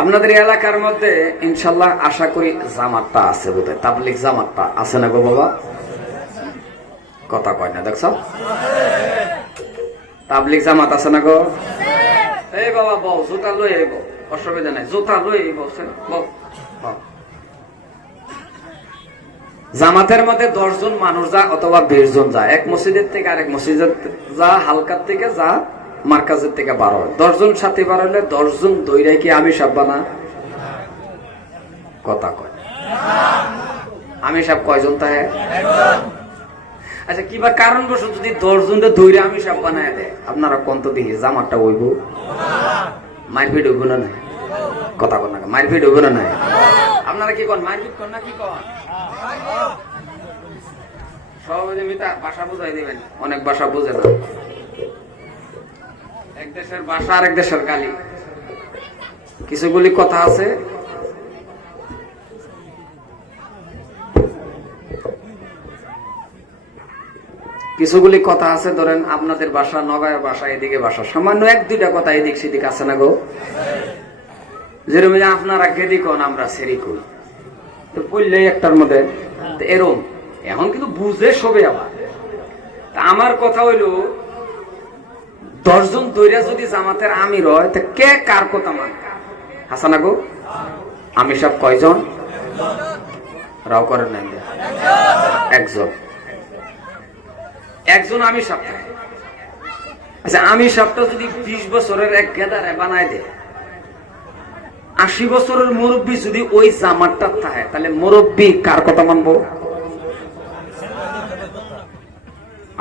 আপনাদের এলাকার মধ্যে ইনশাল্লাহ আশা করি জামাতটা আছে, বোধহয় তাবলিগ জামাতটা আছে না গো বাবা? কথা কয় না, দেখছ? তাবলিগ জামাত আছে না গো? এই বাবা বউ, জুতা লই আইব, অসুবিধা নাই, জুতা লই আইব। জামাতের মধ্যে 10 জন মানুষ যা অথবা 20 জন যায়, এক মসজিদের থেকে আরেক মসজিদের যা, হালকার থেকে যা, মার্কাজের থেকে 12। 10 জন সাথে বার হলে 10 জন দইরাই কি আমি সাব বানা? কথা কয় আমি সাব কয়জন তাহে? আচ্ছা কিবা কারণবশত যদি 10 জন দইরে আমি সাব বানায় দেয়, আপনারা কন্ত দেখি জামাতটা হইব? মারপিট হইব না? নাই কথা কন না, মারপিট হইব না? নাই আপনারা কি কন? মারপিট কন না কি কন? সহযোগিতা ভাষা বুঝাই দিবেন, অনেক ভাষা বুঝে না। এক দেশের ভাষা আর এক দেশের গালি। কিছুগুলি কথা আছে ধরেন আপনাদের ভাষা, নগাঁয়ের ভাষা, এদিকে ভাষা, সামান্য 1-2টা কথা এদিক সেদিক আছে না গো? যেরকম আপনারা গেদি কন, আমরা সেরি কই, তো পড়লেই একটার মধ্যে এরম। এখন কিন্তু বুঝে সবে আবার। আমার কথা হইল 10 জন দইরা যদি জামাতের আমির হয়, তা কে কার কথা মান? হাসানা গো, আমি সব কয়জন? রাও করেন নাই, একজন আমি সব। আচ্ছা আমি সবটা যদি 20 বছরের এক গেদারে বানায় দেয়, 80 বছরের মুরব্বী যদি ওই জামাতটা থাকে, তাহলে মুরব্বী কার কথা মানবো?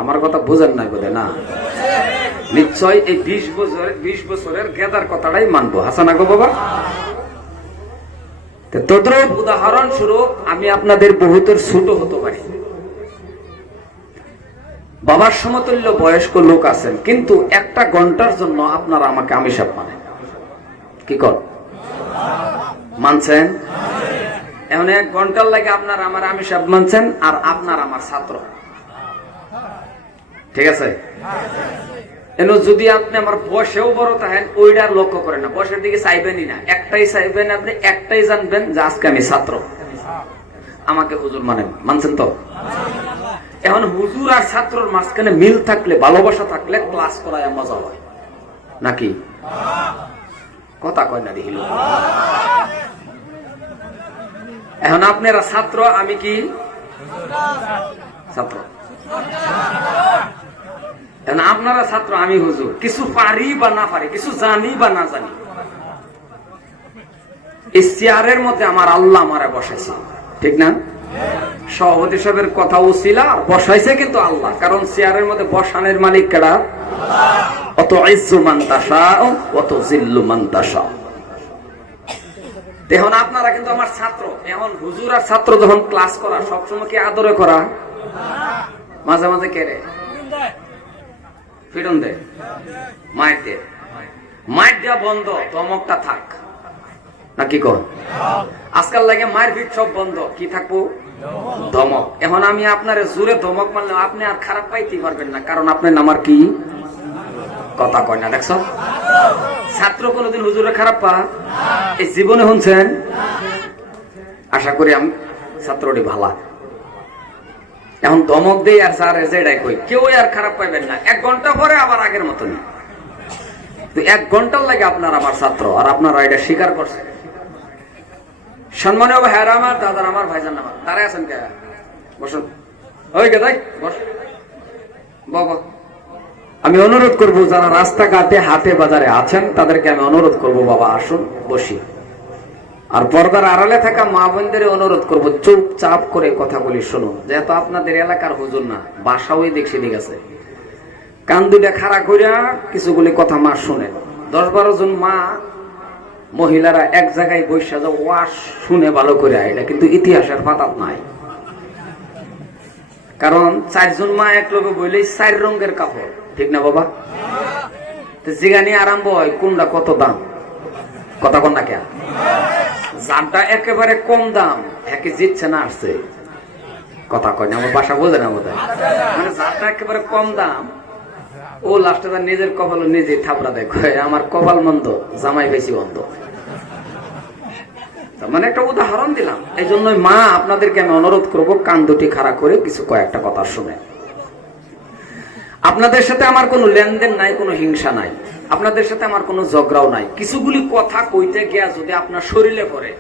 আমার কথা বুঝেন নাই বোধ না? নিশ্চয় এই 20 বছরের গেদার কথাটাই মানবো। হাসানা গো বাবা। তদ্রুপ উদাহরণ স্বরূপ আমি আপনাদের বহুতের ছোট হতে পারি, বাবার সমতুল্য বয়স্ক লোক আছেন, কিন্তু একটা ঘন্টার জন্য আপনারা আমাকে আমি সব মানেন। কি কর মানছেন? এখন 1 ঘন্টার লাগে আপনারা আমার আমি সব মানছেন, আর আপনার আমার ছাত্র, ঠিক আছে? যদি আপনি আমার বসেও বড় থাকেন, ওইটার লক্ষ্য করেন না, বসের দিকে চাইবেনই না, একটাই চাইবেন, আপনি একটাই জানবেন যে আজকে আমি ছাত্র, আমাকে হুজুর মানেন। মানছেন তো? এখন হুজুর আর ছাত্রর মাঝখানে মিল থাকলে, ভালোবাসা থাকলে ক্লাস করায় মজা হয় নাকি? কথা কয় না দেখিল। এখন আপনারা ছাত্র, আমি কি ছাত্র? আপনারা ছাত্র, আমি হুজুর। কিছু পারি বা না পারি, কিছু জানি বা না জানি, এই চেয়ারের মধ্যে আমার আল্লাহ আমারে বসাইছে, ঠিক না? সভাপতি সাহেবের কথা ছিল, আর বসাইছে কিন্তু আল্লাহ, কারণ চেয়ারের মধ্যে বসানোর মালিক কেডা? অত ইজ্জু মান তাশা অত জিল্লু মান তাশা। এখন আপনারা কিন্তু আমার ছাত্র। এখন হুজুর আর ছাত্র যখন ক্লাস করা, সবসময় কি আদরে করা? মাঝে মাঝে কেড়ে ফিরন দে, মাইর দে, মাইর দেওয়া বন্ধ, ধমকটা থাক নাকি কন? আজকাল লাগে মায়ের ভিড় সব বন্ধ, কি থাকবো? ধমক। এখন আমি আপনার জোরে ধমক মারলে আপনি আর খারাপ পাইতে পারবেন না, কারণ আপনার আমার কি? কথা কয় না, দেখছ? ছাত্র কোনদিন হুজুরে খারাপ পা এই জীবনে শুনছেন? আশা করি আমি ছাত্রটি ভালা। এখন ধমক দেই আর স্যার যেটাই কই, কেউ আর খারাপ পাইবেন না। 1 ঘন্টা পরে আবার আগের মতন। 1 ঘন্টার লাগে আপনার আমার ছাত্র, আর আপনারা এটা স্বীকার করছেন। সম্মানীয় ভাইরা আমার, দাদার আমার, ভাইজান আমার, দাঁড়ায় আছেন কে? বসুন। ওই কে তাই বস বাবা। আমি অনুরোধ করব, যারা রাস্তাঘাটে হাটে বাজারে আছেন তাদেরকে আমি অনুরোধ করব, বাবা আসুন বসি। আর পর্দার আড়ালে থাকা মা বোনদের অনুরোধ করব, চুপচাপ করে কথাগুলি শুনুন। যেহেতু আপনাদের এলাকার হুজুর না, বাসাও দিক সেদিক আছে, কান দুটা খাড়া করিয়া কিছুগুলি কথা মা শুনেন। 10-12 জন মা মহিলারা এক জায়গায় বসে যাও, ওয়াশ শুনে ভালো করে, এটা কিন্তু ইতিহাসের পাতাত নাই। কারণ 4 জন মা এক লোকে বইলেই 4 রঙের কাপড়, ঠিক না বাবা? জিগানি আরম্ভ হয় কোনটা কত দাম, কথা কন না কেন? যারটা একেবারে কম দাম, একে জিতছে না আসছে, কথা কয় না, আমার বাসা বোঝে না বোধ হয়। মানে যারটা একেবারে কম দাম, ও লাস্টে তার নিজের কপাল নিজে থাপড়া দেয়, আমার কপাল মন্দ, জামাই বেশি বন্ধ। মানে একটা উদাহরণ দিলাম। এই জন্য মা আপনাদেরকে আমি অনুরোধ করব, কান দুটি খাড়া করে কিছু কয়েকটা কথা শুনে। আপনাদের সাথে আমার কোনো লেনদেন নাই, কোনো হিংসা নাই, আপনাদের সাথে আমার কোনো ঝগড়াও নাই। কিছুগুলি কথা কইতে গিয়া যদি আপনার শরীরে পড়ে,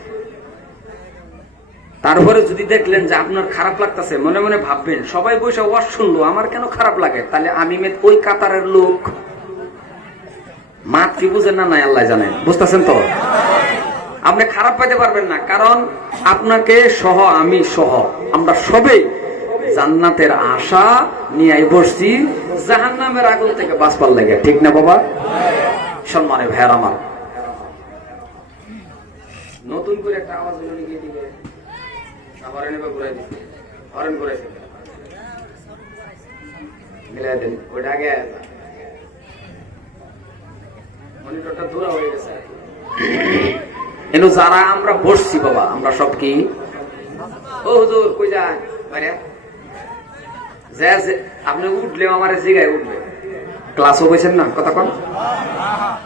তারপরে যদি দেখলেন যে আপনার খারাপ লাগতেছে, মনে মনে ভাববেন সবাই বসে ওয়াজ শুনলো, আমার কেন খারাপ লাগে, তাহলে আমি ওই কাতারের লোক। মা কি বুঝেন না নাই আল্লাহ জানেন, বুঝতেছেন তো? আপনি খারাপ পাইতে পারবেন না, কারণ আপনাকে সহ আমি সহ আমরা সবাই জান্নাতের আশা নিয়ে বসছি জাহান্নামের আগুন থেকে বাঁচবার লাগে, ঠিক না বাবা? সম্মানের ভাইয়ার আমার, নতুন করে একটা আওয়াজ লিখে দিবে, হরেন ঘুরাই দিচ্ছে, হরেন ঘুরাইছে মিলাই দেন, ওইটা আগে মনিটরটা দূরা হয়ে গেছে। এনো যারা আমরা বসছি বাবা, আমরা সব কি ও হুজুর কই যায় বাইরে, আপনি উঠলে আমার জিগায় উঠবে, ক্লাসও বসেন না কথা কন,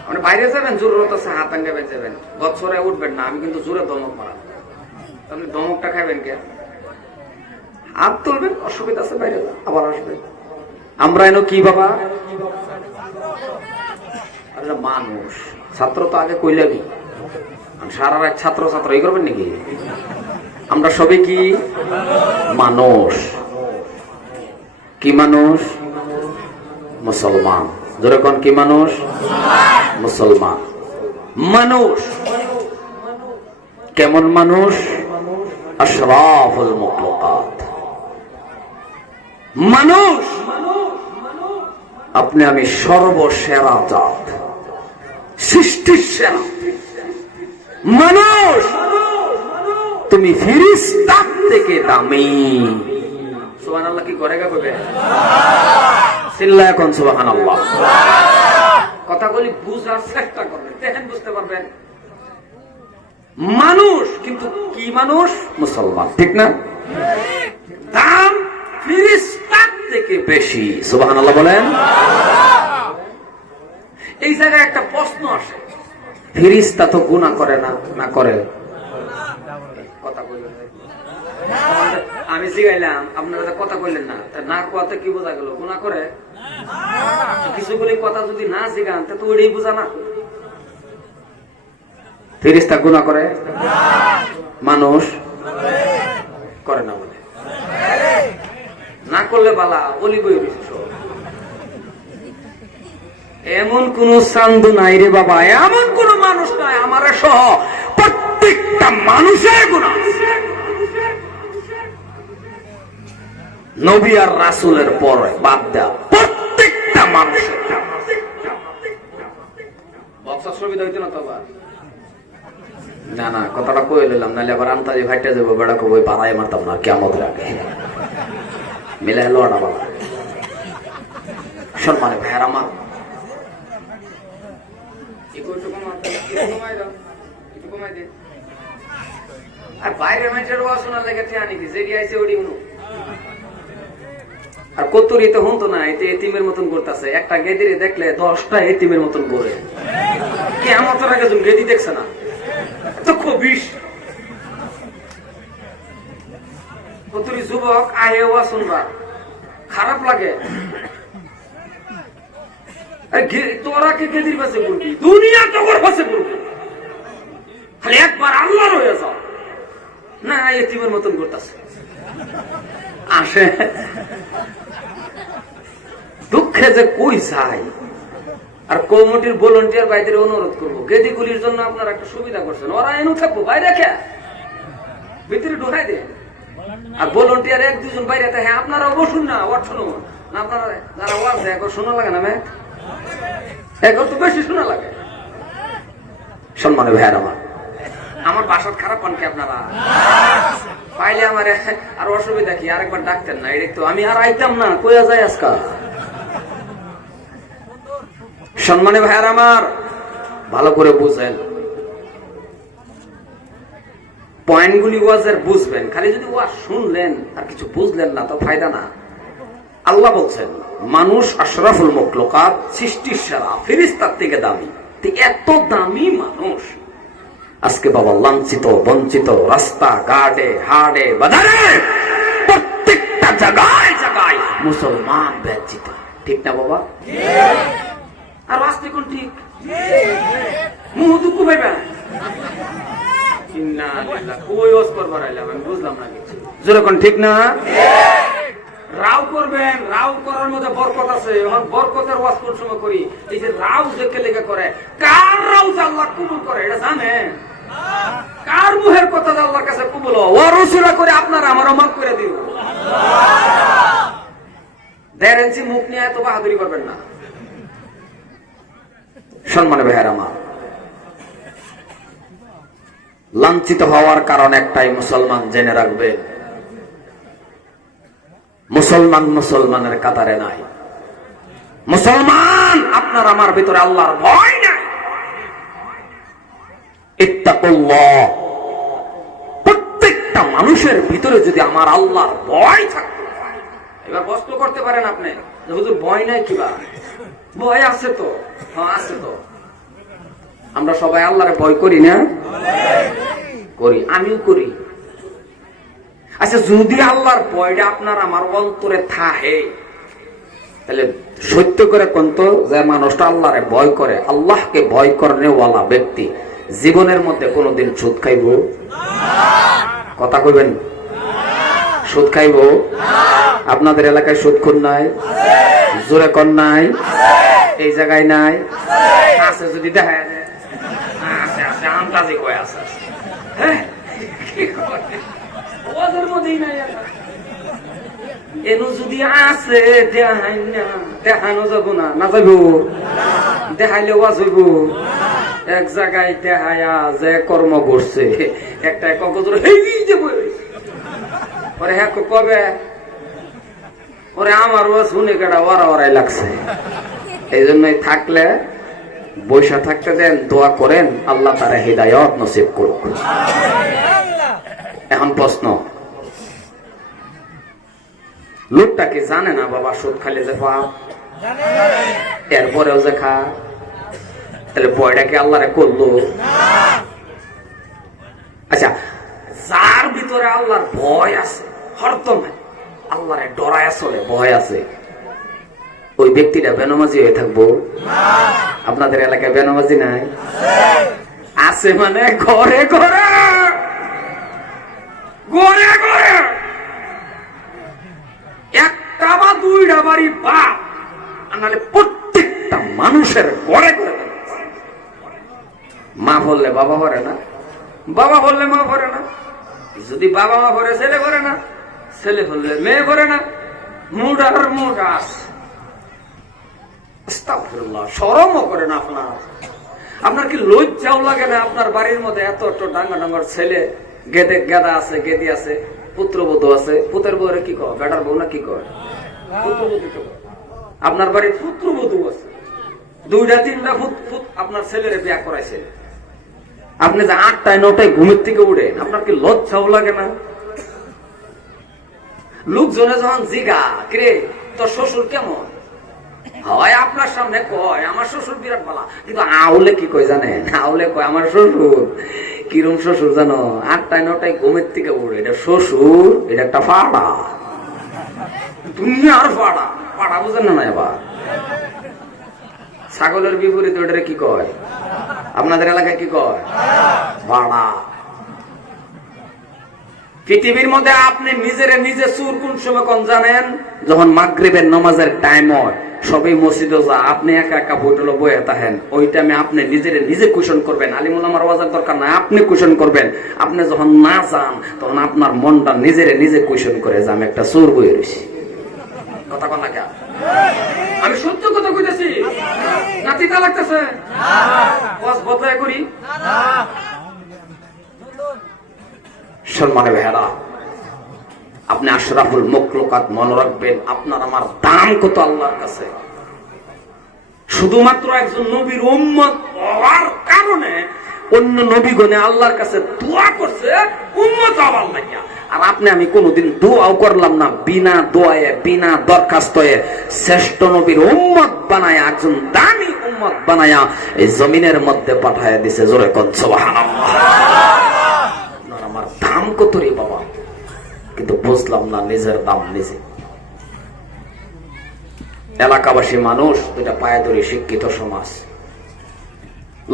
মানে বাইরে যাবেন জরুরত আছে হাত আঙ্গাবেন যাবেন, বছরে উঠবেন না, আমি কিন্তু জোরে দমক মারা, আপনি দমকটা খাইবেন কে? হাত তুলবেন, অসুবিধা আছে, বাইরে আবার আসবেন। আমরা এনো কি বাবা? মানুষ, ছাত্র তো আগে কইলামই, সারা রাত ছাত্র ছাত্র এই করবেন নাকি? আমরা সবাই কি মানুষ? কি মানুষ? মুসলমান। জোরে কোন কি মানুষ? মুসলমান মানুষ। কেমন মানুষ? আশরাফুল মাখলুকাত মানুষ। আপনি আমি সর্বসেরা জাত, সৃষ্টির সেরা মানুষ। তুমি ফেরেশতা থেকে দামি। সুবহানাল্লাহ কি করে গা কবে? চিল্লায় কোন সুবহানাল্লাহ। কথাগুলি বুঝার চেষ্টা করবেন, দেখেন বুঝতে পারবেন। মানুষ, কিন্তু কি মানুষ? মুসলমান, ঠিক না? দাম ফেরেশতা থেকে বেশি। সুবহানাল্লাহ বলেন। এই জায়গায় একটা প্রশ্ন আসে, ফেরেশতা তো গুনাহ করে না? না করে। কথা কইলেন, আমি জিগাইলাম আপনারা কথা কইলেন না, না কথা কি বোঝা গেল? গুনাহ করে। কিছুগুলি কথা যদি না জিগান তো ওইটাই বোঝা না। ফেরেশতা গুনাহ করে? মানুষ করে না বলে না করলে বালা বলি বই। এমন কোন চান্দু নাই রে বাবা, এমন কোন মানুষ নাই আমার সহ প্রত্যেকটা মানুষের গুনাহ। নবী আর রাসূলের পরে বাদ দেয়া প্রত্যেকটা মানুষের। বক্সা সুবিধা হইতো না তো আবার? না না, কথাটা কই লইলাম, নাহলে আবার আন্তাজি ভাইটা যাবো, বেড়া কই পাড়ায় মারতাম না কিয়ামতের আগে। মিলাই লোয়াটা বাবা। সম্মানে ভাইয়ার আমার, আর বাইরের মানুষের ওয়াজ শোনার লেগে আনি কি যেটি আইছে ওটি শুনো। আর কতুরি তো হুনতো না, এতে এতিমের মতন করতেছে। একটা গেদিরে দেখলে 10টা এতিমের মতন করে। কিয়ামতের আগে তুমি গেদি দেখছে না? তো খবিস কতুরি যুবক আহে ওয়াজ শুনবা, খারাপ লাগে। তোরা কে গেদির পাশে বলবি, দুনিয়া তোর পাশে বলবি, খালি একবার আল্লাহর হয়ে যাও না, এতিমের মতন করতেছে। আসে দুঃখে যে কই যায়। আর কমিটির ভলান্টিয়ার বাইরে অনুরোধ করবো, গেদিগুলির জন্য আপনারা একটা সুবিধা করছেন, ওরা এনু থাকবো, বাইরে কে ভিতরে ঢুকাই দেন। আর ভলান্টিয়ার 1-2 জন বাইরে, হ্যাঁ আপনারাও বসুন না, ওয়াট শুনুন না। আপনারা যারা ওয়াজ দেয় একবার শোনা লাগে না? একবার তো বেশি শোনা লাগে। সম্মানে ভাইয়ার আমার, আমার বাসার খারাপ পান কি আপনারা? পাইলে আমার আর অসুবিধা কি? আরেকবার ডাকতেন না? এটা তো আমি আর আইতাম না, কইয়া যায় আজকাল। সম্মানে ভাইয়ার আমার, ভালো করে বুঝেন পয়েন্টগুলি, ওয়াজের বুঝবেন। খালি যদি ওয়াজ শুনলেন আর কিছু বুঝলেন না তো ফায়দা না। আল্লাহ বলছেন মানুষ আশরাফুল মাখলুকাত, সৃষ্টির সেরা, ফেরেশতার থেকে দামি। এত দামি মানুষ আজকে বাবা লাঞ্ছিত বঞ্চিত রাস্তা ঘাটে হাড়ে বাজারে প্রত্যেকটা জায়গায় জায়গায় মুসলমান ব্যঞ্চিত, ঠিক না বাবা? আর আসতে কোন ঠিক মুহ দুঃখ পাইবে বুঝলাম না কিছু, যেরকম ঠিক না? রাও করবেন, রাও করার মধ্যে বরকত আছে। এখন বরকতের ওয়াজ কোন সময় করি? এই যে রাও দেখে লেগে করে, কার রাও আল্লাহ কবুল করে এটা জানেন? কার মুহের কথা আল্লাহর কাছে কবুল ও রসুলা করে আপনারা আমার মাফ করে দিও। 1.5 ইঞ্চি মুখ নিয়ে এত বাহাদুরি করবেন না। সম্মানে ভাইয়ের আমার, লাঞ্ছিত হওয়ার কারণ একটাই, মুসলমান জেনে রাখবে, মুসলমান মুসলমানের কাতারে নাই। মুসলমান আপনার আমার ভিতরে আল্লাহর ভয় নাই। ইত্তাকুল্লাহ, প্রত্যেকটা মানুষের ভিতরে যদি আমার আল্লাহর ভয় থাকতো। এবার প্রশ্ন করতে পারেন আপনি, হুজুর ভয় নাই কিবা? ভয় আছে তো, হ্যাঁ আছে তো। আমরা সবাই আল্লাহরে ভয় করি না? করি, আমিও করি। আচ্ছা, যদি আল্লাহর ভয়টা আপনার আমার অন্তরে থাকে, তাহলে সত্য করে কোনতো যে মানুষটা আল্লাহরে ভয় করে, আল্লাহকে ভয় করেওয়ালা ব্যক্তি জীবনের মধ্যে কোনোদিন সুদ খাইব? কথা কইবেন, সুদ খাইব? আপনাদের এলাকায় সুদখোর নাই? জোরে কর নাই? এই জায়গায় নাই? আছে যদি দেখা যায়, আছে আছে আন্দাজে কয় আছে। হ্যাঁ, কি করে ওদের মধ্যেই নাই। এনু যদি আছে দেখাই না, দেখানো যাবো না, না যাইব? দেখাইলে ওয়াজ হইব। এক জায়গায় দেখায়া যে কর্ম করছে, একটা কগজর ওরে হ্যাঁ কবে ওরে আমার ওয়াজ শুনে কেটা ওরা ওরাই লাগছে। এই জন্যই থাকলে বৈশা থাকতে দেন, দোয়া করেন আল্লাহ তারা হিদায়াত নসিব করুক। এখন প্রশ্ন, লোকটা কি জানে না বাবা সুদ খাইলে যে পাপ, এরপরেও যে খা, তাহলে ভয়টা কি আল্লাহরে করলো? আচ্ছা, যার ভিতরে আল্লাহর ভয় আছে, হরদম আল্লাহরে ডরায় চলে, ভয় আছে, ওই ব্যক্তিটা বেনামাজি হয়ে থাকবো? আপনাদের এলাকায় বেনামাজি নাই? আছে মানে ঘরে ঘরে ঘরে ঘরে একটা বা দুইটা বাড়ি বাপ, নাহলে প্রত্যেকটা মানুষের ঘরে ঘরে। মা বললে বাবা ভরে না, বাবা বললে মা ভরে না। যদি বাবা মা ভরে, ছেলে ভরে না, ছেলে বললে মেয়ে ভরে না। মুড আর মুড আস, শরমও করে না আপনার? আপনার কি লজ্জাও লাগে না? আপনার বাড়ির মধ্যে এত ডাঙ্গা ডাঙ্গার ছেলে, গেদা আছে, গেদি আছে, পুত্রবধূ আছে। পুতের বউরে কি কয়? বেটার বউ না কি কয়? পুত্রবধূ। আপনার বাড়ির পুত্রবধূ আছে, 2-3টা আপনার ছেলেরে বিয়া করাইছে। আপনি যে 8টায় 9টায় ঘুমের থেকে উঠেন, আপনার কি লজ্জাও লাগে না? লোকজনে যখন জিগা কিরে তোর শ্বশুর কেমন হয়, আপনার সামনে কয় আমার শ্বশুর বিরাট ভালো, কিন্তু আউলে কি কয় জানেন? আউলে কয় আমার শ্বশুর কিরম শ্বশুর জানো, 8টায় 9টায় ঘুমের থেকে উঠে। এটা শ্বশুর, এটা একটা ফাড়া, দুনিয়ার ফাড়া। ফাড়া বুঝেন না? এবার ছাগলের বিপরীতে ওটারে কি কয়? আপনাদের এলাকায় কি কয়? ভাড়া। পৃথিবীর মধ্যে আপনি নিজের নিজে চুর কোন সময় কোন জানেন? যখন মাগরিবের নামাজের টাইম হয়, সবাই মসজিদে যা, আপনি একা একা বইটলো বয়ে থাকেন, ওই টাইমে আপনি নিজের নিজে কুশন করবেন। আলিমুল আমার ওয়াজের দরকার নাই, আপনি কুশন করবেন। আপনি যখন না যান, তখন আপনার মনটা নিজের নিজে কুশন করে যে আমি একটা চোর বয়ে রয়েছি। কথা কন না কে? আমি সত্য কথা কইতেছি, নাতিতা লাগতেছে বদলায় করি। সম্মানে ভাইরা, আপনি আশরাফুল মখলুকাত মনে রাখবেন, আপনার আমার দাম কত আল্লাহর কাছে। শুধুমাত্র একজন নবীর উম্মত হওয়ার কারণে অন্য নবীগণে আল্লাহর কাছে দোয়া করছে উম্মত হওয়ার লাগিয়া। আর আপনি আমি কোনোদিন দোয়াও করলাম না, বিনা দোয়ায়ে বিনা দরখাস্তে শ্রেষ্ঠ নবীর উম্মত বানায়া, একজন দামি উম্মত বানায়া এই জমিনের মধ্যে পাঠায়া দিছে। জোরে কোন সুবহানাল্লাহ। বুঝলাম না নিজের দাম নিজে। এলাকাবাসী মানুষ দুটা পায়ে ধরে শিক্ষিত সমাজ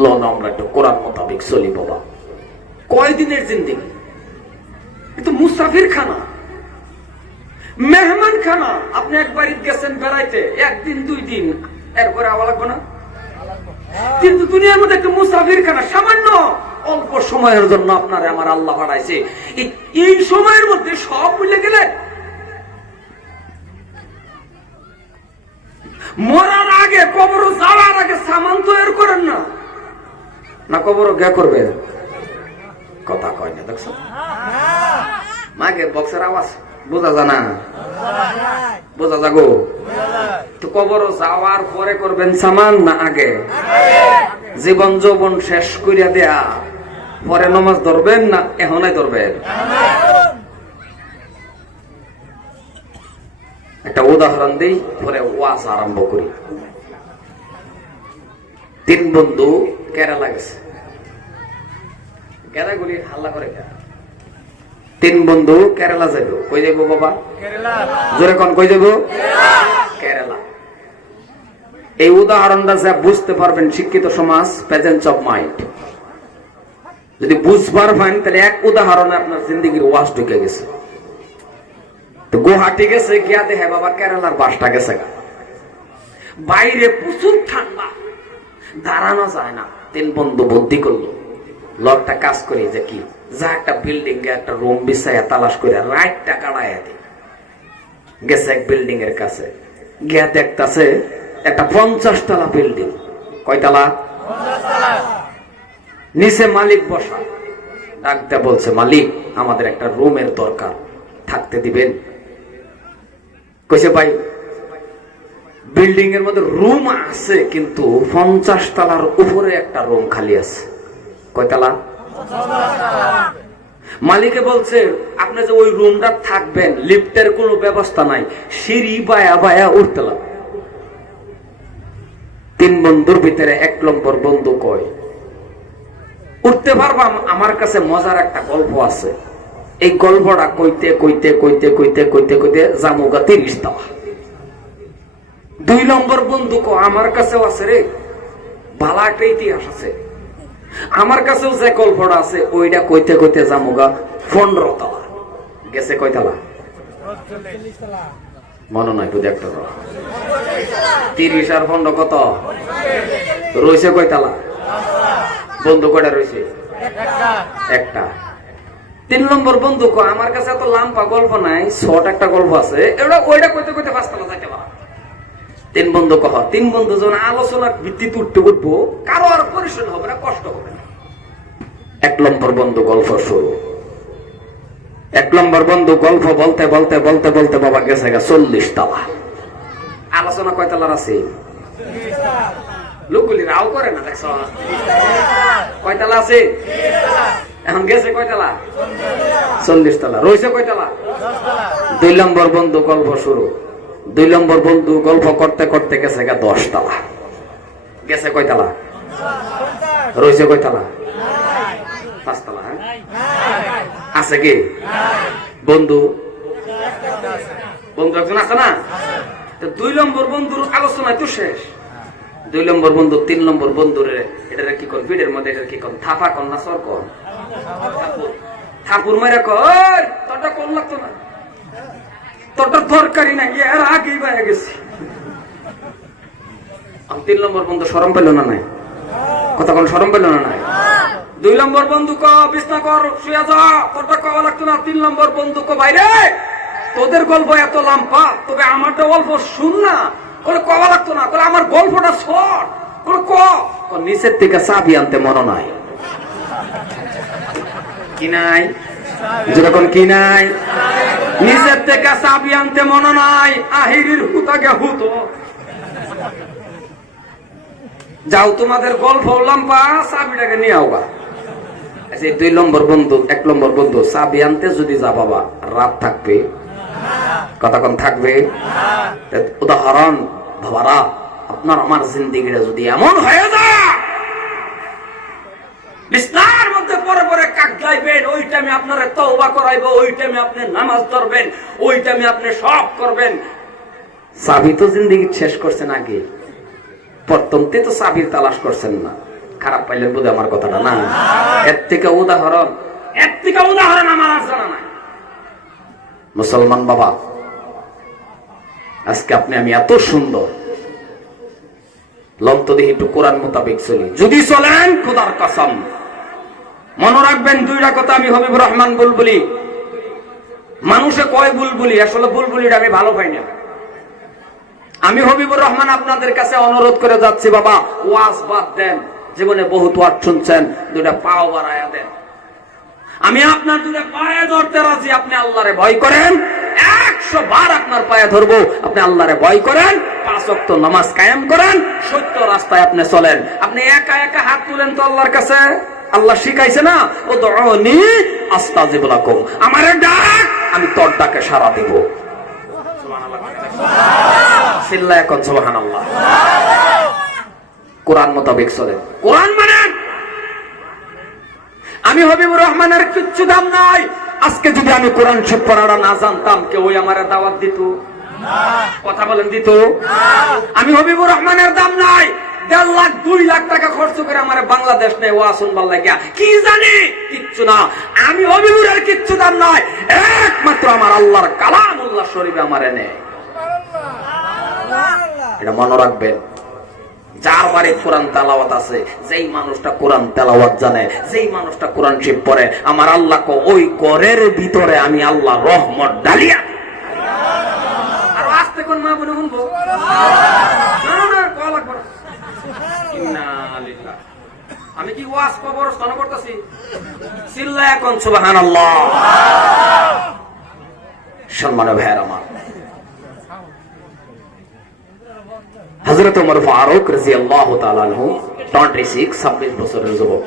লন আমরা একটু কোরআন মোতাবেক চলি বাবা। কয়দিনের জিন্দেগি, কিন্তু মুসাফির খানা, মেহমান খানা। আপনি একবার গেছেন বেড়াইতে, একদিন 2 দিন, এরপরে আওয়া লাগবে না? কিন্তু দুনিয়ার মধ্যে একটা মুসাফির খানা, সামান্য অল্প সময়ের জন্য আপনার আমার আল্লাহ পাঠাইছে। এই সময়ের মধ্যে সব ভুলে গেলেন। মরার আগে, কবর যাওয়ার আগে সামান তৈরি করেন না, না কবর গে করবে? কথা কয় না, দেখছো মাকে বক্সের আওয়াজ বোঝা জানা, বোঝা যাগো তো। কবর যাওয়ার পরে করবেন সামান না আগে? জীবন যৌবন শেষ করিয়া দেয়া পরে নামাজ ধরবেন না এখনই ধরবেন? একটা উদাহরণ দিই, পরে ওয়াজ আরম্ভ করি। 3 বন্ধু কেরালা গেছে। গেরাগুলি হাল্লা করে 3 বন্ধু কেরালা যাইব। কই যাইব বাবা? জোরে কোন কই যাইব? কেরালা। এই উদাহরণটা যা বুঝতে পারবেন শিক্ষিত সমাজ, প্রেজেন্স অফ মাইন্ড যদি বুঝবার পারেন, তাহলে এক উদাহরণে আপনার জিন্দগির ওয়াজ ঢুকে গেছে। তো গুয়াহাটি গেছে, গিয়া দেখে বাবা কেরালার বাসটা গেছে, বাইরে প্রচুর ঠান্ডা, দাঁড়ানো যায় না। 3 বন্ধু বুদ্ধি করলো, লকটা কাজ করে যে কি যা একটা বিল্ডিং এ একটা রুম বিছাইয়া তালাশ করে রাইটটা কাটাইয়া দি গেছে এক বিল্ডিং এর কাছে। গিয়া দেখতাছে একটা 50 তলা বিল্ডিং। কয়তলা? 50 তলা। নিচে মালিক বসা। ডাকতে বলছে, মালিক আমাদের একটা রুমের দরকার, থাকতে দিবেন? কইছে ভাই বিল্ডিং এর মধ্যে রুম আছে, কিন্তু 50 তলার উপরে একটা রুম খালি আছে। কয়তলা? মালিকে বলছে, আপনি যে ওই রুমটা থাকবেন, লিফটের কোনো ব্যবস্থা নাই, সিঁড়ি বায়া বায়া উঠতে লাগবে। 3 বন্ধুর ভিতরে 1 নম্বর বন্ধু কয়, উঠতে পারবা? আমার কাছে মজার একটা গল্প আছে। এই গল্পটা কইতে কইতে কইতে কইতে কইতে কইতে জামুগা 30 তলা। 2 নম্বর বন্ধু কয়, আমার কাছেও আছে রে, ভালো একটা ইতিহাস আছে, আমার কাছেও যে গল্পটা আছে ওইটা কইতে কইতে জামুগা 15 তলা। গেছে কয়তলা? মনে নাই বুঝে একটা 30 আর 15 কত? রয়েছে কয়তলা? বন্ধু কয়টা রয়েছে? একটা। 3 নম্বর বন্ধু কয়, আমার কাছে এত লাম্পা গল্প নাই, শর্ট একটা গল্প আছে, এটা ওইটা কইতে কইতে 5 তলা যাইতে পারে। 3 বন্ধু কহ, 3 বন্ধু যখন আলোচনার ভিত্তিতে উঠতে উঠবো, কারো আর পরিশ্রম হবে না, কষ্ট হবে না। 1 নম্বর বন্ধু গল্প শুরু। 1 নম্বর বন্ধু গল্প বলতে বলতে বলতে বলতে বাবা গেছে 40 তলা। আলোচনা কয়তলার আছে? লোকগুলি রাও করে না, দেখছ কয়তলা আছে? এখন গেছে কয়তলা? 40 তলা। রয়েছে কয়তলা? 2 নম্বর বন্ধু গল্প শুরু। 2 নম্বর বন্ধু গল্প করতে করতে গেছে 10 তলা। গেছে কয়তলা? রয়েছে কয়তলা? 5 তলা। আছে কি বন্ধু? বন্ধু একজন আছে না? 2 নম্বর বন্ধুর আলোচনা তো শেষ। 2 নম্বর বন্ধু 3 নম্বর বন্ধুরে এটা কি কোন ভিড়ের মধ্যে এটা কি কোন থাপা কোন না সর কোন ঠাকুর মারা কর, তোরটা কোন লাগতো না, তোরটা দরকারি না, এর আগেই বাইরে গেছি। 3 নম্বর বন্ধু শরম পেল না? নাই কথা কোন শরম পেল না? নাই। 2 নম্বর বন্ধু ক বিছনা কর, শুয়ে যা, তোরটা কওয়া লাগতো না। 3 নম্বর বন্ধু ক বাইরে, তোদের গল্প এত লম্বা, তবে আমারটা গল্প শুন না। বলে কওয়া লাগতো না, বলে আমার গল্পটা শর্ট, বলে ক নিচের থেকে চাবি আনতে মনে নাই। কি নাই? যখন কি নাই? নিচের থেকে চাবি আনতে মনে নাই। আহিরির হুতাকে হুতো যাও, তোমাদের গল্প লম্বা, চাবিটাকে নিয়ে আওগা। আচ্ছা 2 নম্বর বন্ধু 1 নম্বর বন্ধু চাবি আনতে যদি যা বাবা, রাত থাকবে? কতক্ষণ থাকবে? উদাহরণ বাবারা, আপনার আমার জিন্দিগিটা যদি এমন হয়ে যায়, বিছনার মধ্যে পরে পরে কাকলাইবেন, ওই টাইমে আপনারা তওবা করাইবো, ওই টাইমে আপনি নামাজ ধরবেন, ওই টাইমে আপনি সব করবেন। চাবি তো জিন্দেগি শেষ করছেন আগে, প্রথমতে তো চাবির তালাশ করছেন না। খারাপ পাইলেন বোধ আমার কথাটা না। এর থেকে উদাহরণ আমার আর জানা নাই। মুসলমান বাবা, আজকে আপনি আমি এত সুন্দর লম তো দেখি একটু কোরআন মোতাবেক চলি, যদি চলেন খোদার কসম মনে রাখবেন দুইটা কথা। আমি হবিবুর রহমান বুলবুলি, মানুষে কয় বুলবুলি, আসলে বুলবুলিটা আমি ভালো পাই না। আমি হবিবুর রহমান আপনাদের কাছে অনুরোধ করে যাচ্ছি, বাবা ওয়াজ বাদ দেন, জীবনে বহুত ওয়াজ শুনছেন, দুইটা পাও বাড়ায়া দেন। আমি আপনার দুইটা পায়ে ধরতে রাজি, আপনি আল্লাহরে ভয় করেন, 100 বার আপনার পায়ে ধরবো, আপনি আল্লাহরে ভয় করেন, 5 ওয়াক্ত নামাজ কায়েম করেন, সত্য রাস্তায় আপনি চলেন। আপনি একা একা হাত তুলেন তো আল্লাহর কাছে, আল্লাহ শিখাইছে না, উদউনি আস্তাজিব লাকুম, আমারে ডাক আমি তোর ডাকে সাড়া দিব। সিল্লা এখন সুবহানাল্লাহ। কোরআন মোতাবেক চলেন, কোরআন মানেন। আমি হবিবুর রহমানের কিচ্ছু দাম নাই। আজকে যদি আমি কোরআন শরীফ পড়াটা না জানতাম, কেউ আমার দাওয়াত দিত? কথা বলেন, দিত? আমি হবিবুর রহমানের দাম নাই। 1.5 লাখ 2 লাখ টাকা খরচ করে আমার বাংলাদেশ নেই ওয়াজ শুনবার লাগিয়া, কি জানি কিচ্ছু না। আমি হবিবুরের কিচ্ছু দাম নাই, একমাত্র আমার আল্লাহর কালামুল্লাহ শরীফে আমারে নেই। এটা মনে রাখবেন। যার বাড়ি কোরআন তেলাওয়াত আছে, যেই মানুষটা কোরআন তেলাওয়াত জানে, যেই মানুষটা কোরআন শরীফ পড়ে, আমার আল্লাহ ওই ঘরের ভিতরে আমি আল্লাহ রহমত ডালিয়া। আর আস্তে কোন মা বলে শুনবো আমি কি ওয়াজ কবরস্থান করতেছি? চিল্লা এখন সুবহানাল্লাহ। সম্মানিত ভাইয়ের আমার, হযরত ওমর ফারুক রাদিয়াল্লাহু তাআলা আনহু 26 বছরের যুবক।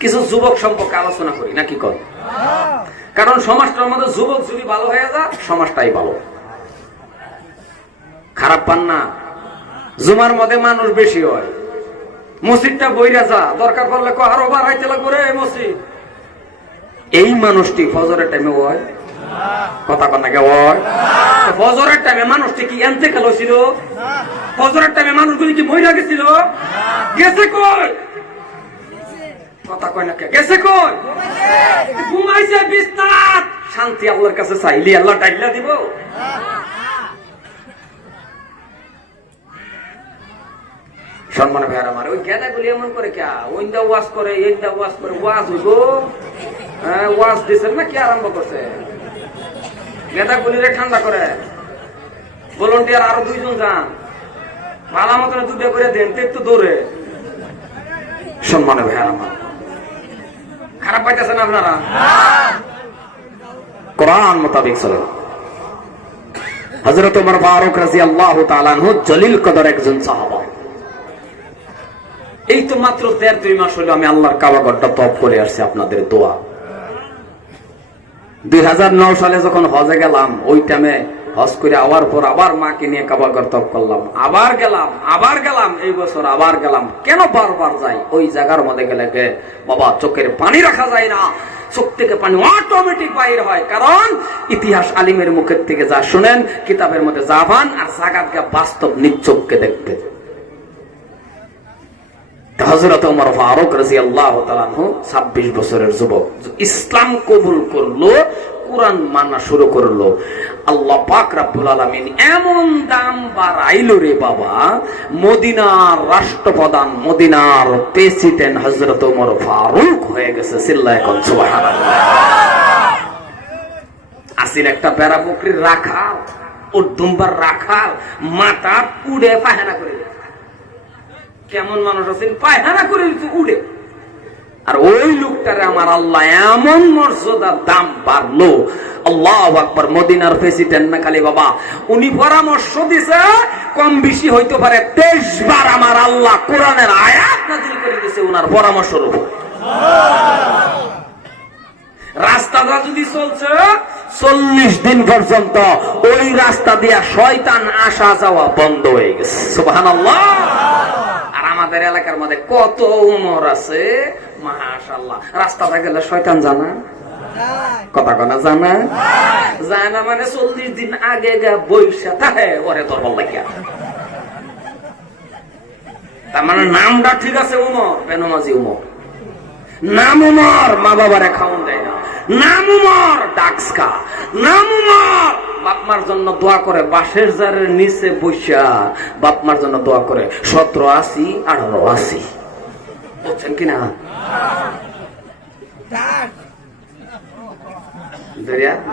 কিছু যুবক সম্পর্কে আলোচনা করি নাকি কর, কারণ সমাজটার মধ্যে যুবক যদি ভালো হয়ে যায়, সমাজটাই ভালো। খারাপ পান না? জুমার মধ্যে মানুষ বেশি হয়, মসজিদটা বইরা যা, দরকার পড়লে আরো বাড়াইতে লাগবে রে মসজিদ। এই মানুষটি ফজরের টাইমে হয়, কথা কন না কে হয়? ফজরের টাইমে মানুষটি কি ইন্তেকাল হয়েছিল? ফজরের টাইমে মানুষগুলি কি মইরা গেছিল? গেছে কই? কথা কয় না কে? গেছে কই? ঘুমাইছে বিছনাত। শান্তি আল্লাহর কাছে চাইলি আল্লাহ ডাইলা দিব? সম্মান ভাইয়ার আমার, ওই গেদাগুলি এমন করে কে? ওইন্দা ওয়াজ করে, এইন্দা ওয়াজ করে, ওয়াজ হইব? ওয়াজ দিছেন না কি আরম্ভ করছে? গেদাগুলিরে ঠান্ডা করে ভলান্টিয়ার আরো 2 জন যান, ভালো মতন দুধে করে দেন, একটু দৌড়ে। সম্মানে ভাইয়ার আমার, খারাপ পাইতেছেন আপনারা? কোরআন মোতাবেক চলেন। হযরত ওমর ফারুক রাদিয়াল্লাহু তাআলা আনহু জলিল কদর একজন সাহাবা। এই তো মাত্র 1.5-2 মাস হলো আমি আল্লাহর কাবা ঘরটা তওয়াফ করে আসছি আপনাদের দোয়া। 2009 সালে যখন হজে গেলাম, ওই টাইমে হজ করে আওয়ার পর আবার মাকে নিয়ে কাবা ঘর তওয়াফ করলাম, আবার গেলাম, এই বছর আবার গেলাম। কেন বারবার যাই? ওই জায়গার মধ্যে গেলে বাবা চোখের পানি রাখা যায় না, চোখ থেকে পানি অটোমেটিক বাইর হয়। কারণ ইতিহাস আলিমের মুখের থেকে যা শুনেন, কিতাবের মধ্যে যা পান, আর জায়গাকে বাস্তব নিচোখকে দেখতে। হযরত ওমর ফারুক রাদিয়াল্লাহু তাআলা আনহু 26 বছরের যুবক, ইসলাম কবুল করলো, কোরআন মানা শুরু করলো। আল্লাহ পাক রব্বুল আলামিন এমন দাম বাড়াইলো রে বাবা, মদিনার রাষ্ট্রপ্রধান, মদিনার প্রেসিডেন্ট হযরত ওমর ফারুক হয়ে গেছে। চিল্লায় কোন সুবহানাল্লাহ। আসিল একটা বেড়া বকরির রাখাল, ওর দুম্বার রাখাল, মাথা পুড়ে পায়খানা করে। কেমন মানুষ আছেন, পায়খানা করে উড়ে। আর ওই লোকটারে আমার আল্লাহ এমন মর্যাদার দাম বাড়লো, আল্লাহু আকবার। মদিনার প্রেসিডেন্ট না খালি বাবা, উনি পরামর্শ দিছে, কম বেশি হইতে পারে 23 বার আমার আল্লাহ কোরআনের আয়াত নাযিল করে দিয়েছে ওনার পরামর্শের উপর। রাস্তাটা যদি চলছে 40 দিন পর্যন্ত, ওই রাস্তা দিয়া শয়তান আসা যাওয়া বন্ধ হয়ে গেছে। সুবহানাল্লাহ। আমাদের এলাকার মধ্যে কত উমর আছে, মাশাআল্লাহ। রাস্তাটা গেলে শয়তান জানা কথা কনা জানা যায় না, মানে 40 দিন আগে গা বৈশা থাকে ওরে দরবার লাগিয়া। তার মানে নামটা ঠিক আছে উমর, বেনমাজি উমর। নাম উমর, মা বাবারে খাওন দেয় না। নাম উমর, ডাক্সকা। নাম উমর, বাপমার জন্য দোয়া করে বাঁশের জারের নিচে বৈশা বাপমার জন্য দোয়া করে 1780 1880। বুঝছেন কিনা?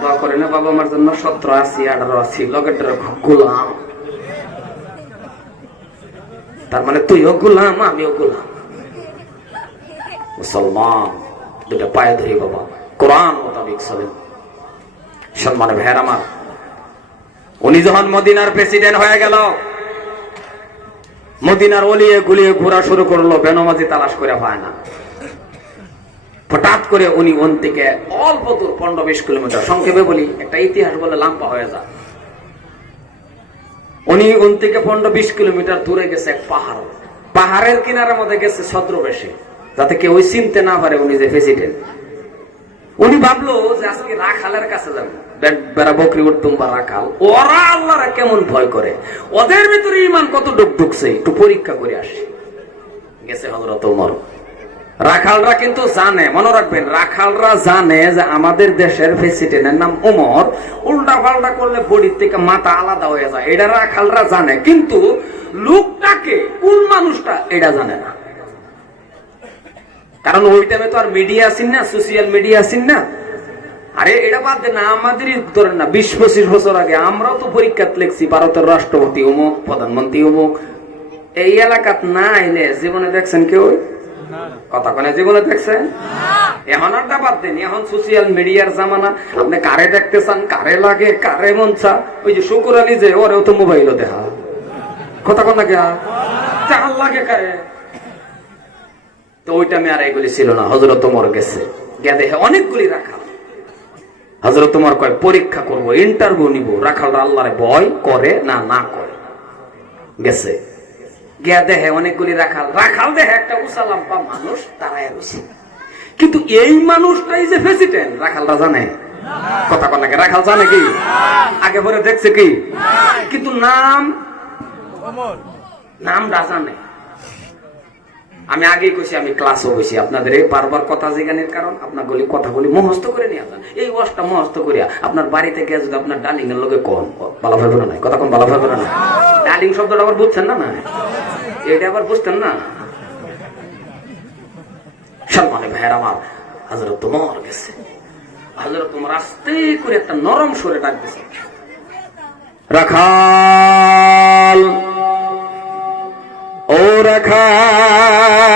দোয়া করে না বাবা মার জন্য 1780 1880। লগের গোলাম, তার মানে তুইও গোলাম আমিও গোলাম। মুসলমান দুটা পায়ে ধরি বাবা, কোরআন মোতাবেক চলেন। সম্মানে ভাইয়ের আমার, উনি যখন মদিনার প্রেসিডেন্ট হয়ে গেল, মদিনার অলিয়ে গুলিয়ে ঘোরা শুরু করলো, বেনমাজি তালাশ করে পায় না। হঠাৎ করে উনি ওন থেকে অল্প দূর 15-20 কিলোমিটার, সংক্ষেপে বলি একটা ইতিহাস বলে লাম্পা হয়ে যায়, উনি ওন থেকে 15-20 কিলোমিটার দূরে গেছে এক পাহাড়। পাহাড়ের কিনারের মধ্যে গেছে ছদ্রবেশে, যাতে কেউ চিনতে না পারে উনি যে প্রেসিডেন্ট। উনি ভাবলো যে আজকে রাখালের কাছে যাবো, বেড়া বকরি উঠতুম বা রাখাল, ওরা আল্লাহরা কেমন ভয় করে, ওদের ভিতরে ইমান কত ডুক ঢুকছে একটু পরীক্ষা করে আসে। গেছে হযরত ওমর। রাখালরা কিন্তু জানে, মনে রাখবেন, রাখালরা জানে যে আমাদের দেশের প্রেসিডেন্টের নাম ওমর, উল্টা পাল্টা করলে বডির থেকে মাথা আলাদা হয়ে যায়, এটা রাখালরা জানে। কিন্তু লোকটাকে, কোন মানুষটা, এটা জানে না। কারণ ওই টাইমে তো আর মিডিয়া আসেন না, সোশিয়াল মিডিয়া আসেন না। আরে এটা বাদ দেন, আমাদেরই ধরেন না 20-25 বছর আগে আমরাও তো পরীক্ষাত লিখছি ভারতের রাষ্ট্রপতি অমুক, প্রধানমন্ত্রী অমুক। এই এলাকাত না এলে জীবনে দেখছেন কেউ? কথা কনে জীবনে দেখছেন? এখন আর বাদ দেন, এখন সোশিয়াল মিডিয়ার জামানা। আপনি কারে দেখতে চান, কারে লাগে, কারে মন চা, ওই যে শুকুর আলী যে ওরেও তো মোবাইলও দেখা। কথা কন না কে চাল লাগে কারে। তো ওইটা আমি আর এগুলি ছিল না। হযরত ওমর গেছে, গিয়া দেখে অনেকগুলি রাখাল। হযরত ওমর কয় পরীক্ষা করব, ইন্টারভিউ নিব, রাখালরা আল্লাহরে ভয় করে না না করে। গেছে, গিয়া দেখে অনেকগুলি রাখাল। রাখাল দেখে একটা উসালাম্পা মানুষ দাঁড়ায় রয়েছে, কিন্তু এই মানুষটাই যে প্রেসিডেন্ট রাখালরা জানে? কথা কন নাকি? রাখাল জানে কি? আগে পরে দেখছে কি? কিন্তু নামটা জানে। আমি আগেই কইছি, আমি ক্লাসও কইছি আপনাদের, বারবার কথা জিজ্ঞানের কারণ আপনাগুলি কথাগুলি মুখস্থ করে নিয়ে যান। এই ওয়াজটা মুখস্থ করিয়া আপনার বাড়িতে গিয়ে যদি আপনার ডালিং এর লগে কোন ভালো ভাবে না, কথা কোন ভালো ভাবে না, ডালিং শব্দটা আবার বুঝছেন না? না এটা আবার বুঝতেন না? সম্মানে ভাইয়ের আমার, হযরত ওমর গেছে। হযরত ওমর আস্তে করে একটা নরম সুরে ডাক দিয়েছে, রাখাল, ও রাখাল,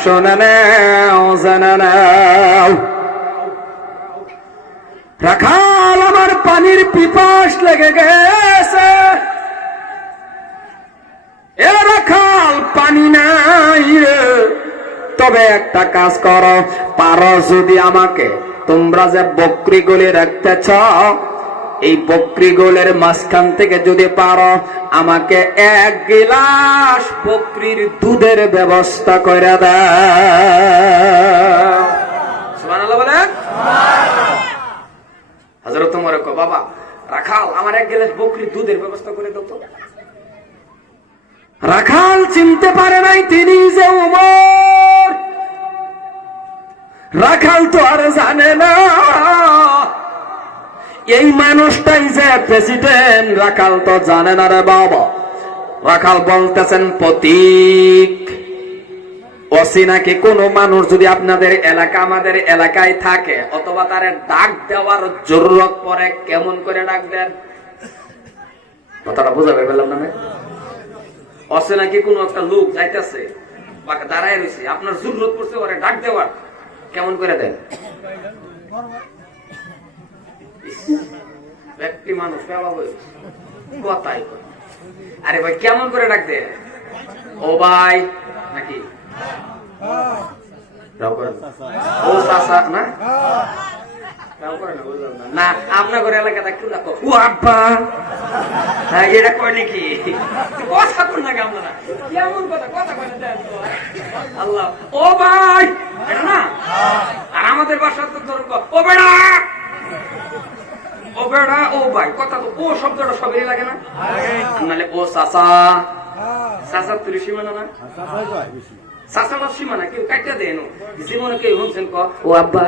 শোনে নাও, জানা নাও। রাখাল, আমার পানির পিপাস লেগে গেছে। এ রাখাল, পানি নাই রে, তবে একটা কাজ করো, পারো যদি আমাকে, তোমরা যে বকরি গলি রাখতেছ, এই বকরি গোলের মাঝখান থেকে যদি পারো আমাকে 1 গিলাস বকরির দুধের ব্যবস্থা করে দাও। সুবহানাল্লাহ বলেন। হযরত ওমর কয়, বাবা রাখাল, আমার 1 গিলাস বকরির দুধের ব্যবস্থা করে দাও তো। রাখাল চিনতে পারে নাই তিনি যে ওমর। রাখাল তো আর জানে না এই মানুষটাই যে প্রেসিডেন্ট। রাখাল তো জানে না রে বাবা। রাখাল বলতেছেন, প্রতীক, অচিনাকি কোন মানুষ যদি আপনাদের এলাকা, আমাদের এলাকায় থাকে, অথবা তারে ডাক দেওয়ার জরুরত পড়ে, কেমন করে ডাক দেন? কথাটা বুঝাবে পেলাম না? অচিনাকি কোন একটা লোক যাইতেছে বা দাঁড়ায় রয়েছে, আপনার জরুরত পড়ছে ওরে ডাক দেওয়ার, কেমন করে দেন? ব্যক্তি মানুষ কথাই, আরে ভাই কেমন করে ডাক দে? ও ভাই নাকি ও চাচা না, ও না আপনার ঘরে এলাকাটা একটু দেখো ও আব্বা হ্যাঁ এটা কয় নাকি কথা কোন না আপনারা কেমন কথা কথা কয় না আল্লাহ ও ভাই এটা না আর আমাদের বাসার তো ধরুন ও বেড়া ও বেড়া ও ভাই কথা তো ও শব্দটা সবারই লাগে না নাহলে ও চাচা চাচা তুলি সীমানা না চাচাটা সীমানা কেউ কাটিয়া দেয় জীবনে কেউ শুনছেন ও আব্বা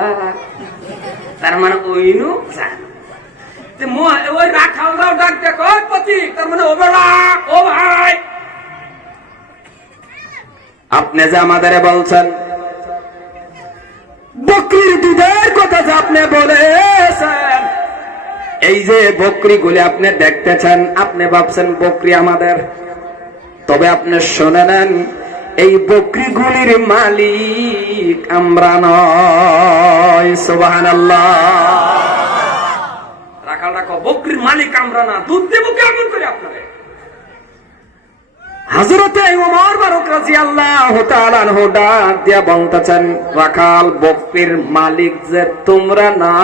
তার মানে ওইনু জান ওই রাখালরাও ডাক দেখো প্রতীক তার মানে ও বেড়া ও ভাই আপনি যে আমাদের বলছেন বকরির দুধের কথা যে আপনি বলেছেন এই যে বকরি গুলি আপনি দেখতেছেন আপনি ভাবছেন বকরি আমাদের তবে আপনি শুনে নেন এই বকরি গুলির মালিক আমরা নয় সুবহানাল্লাহ রাখাল রাখো বকরির মালিক আমরা না দুধ দেবো কেমন করে আপনারে হযরতে ওমর ফারুক রাদিয়াল্লাহু তাআলা আনহু ডাক দিয়া বলতেছেন রাখাল বকরির মালিক যে তোমরা না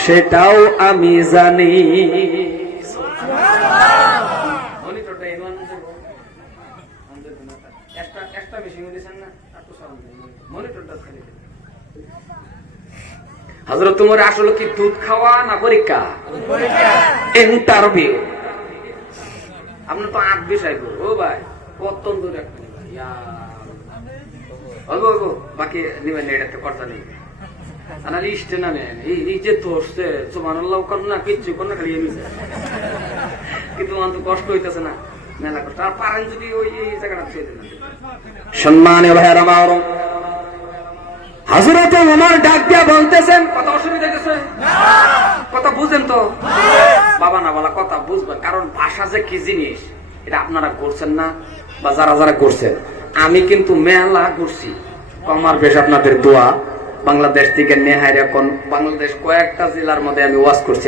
সেটাও আমি জানি হযরত তোমার আসলে কি দুধ খাওয়া না পরীক্ষা ইন্টারভিউ আপনার তো আট বিষয় ও ভাই কত দূর একটা বাকি নিবেন এটাতে কথা নেই লিস্টে না নেন এই যে ধরছে সুবহানাল্লাহ কর না কিচ্ছু কর না খালি কিন্তু আমার তো কষ্ট হইতেছে না মেলা কষ্ট আর পারেন যদি ওই জায়গাটা ছেড়ে দেন সম্মানীয় ভাইয়েরা আমার হযরত ওমর ডাক দিয়া বলতেছেন কথা অসুবিধা হইতেছে কথা বুঝেন তো বাবা না বলা কথা বুঝবেন কারণ ভাষা যে কি জিনিস এটা আপনারা করছেন না বা যারা যারা করছেন আমি কিন্তু মেলা করছি আমার বেশ আপনাদের দোয়া বাংলাদেশ থেকে নেহাইরা কোন বাংলাদেশ কয়েকটা জেলার মধ্যে আমি ওয়াজ করছি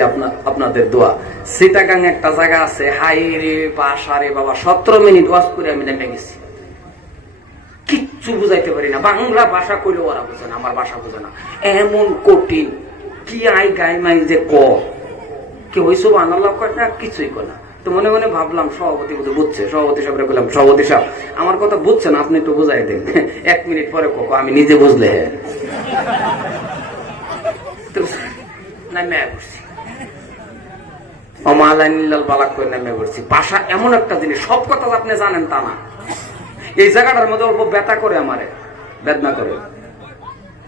আপনাদের দোয়া সিটাগাং একটা জায়গা আছে হাইরে বাসারে বাবা 17 মিনিট ওয়াজ করে আমি নেমে গেছি কিচ্ছু বুঝাইতে পারি না বাংলা ভাষা কইলে ওরা বুঝে না আমার ভাষা বুঝে না এমন কঠিন কি আই গাই মাই যে কি হইছো বাংলা কয় না কিছুই কয় না তো মনে মনে ভাবলাম সভাপতি বুঝছে সভাপতি সাহেবরে বললাম সভাপতি সাহেব আমার কথা বুঝছেন আপনি একটু বুঝাই দেন 1 মিনিট পরে কোকো আমি নিজে বুঝলে নামে পড়ছি অমালানিল্লাল বালাক করে নামে পড়ছি ভাষা এমন একটা জিনিস সব কথা আপনি জানেন তা না এই জায়গাটার মধ্যে অল্প ব্যথা করে আমারে বেদনা করে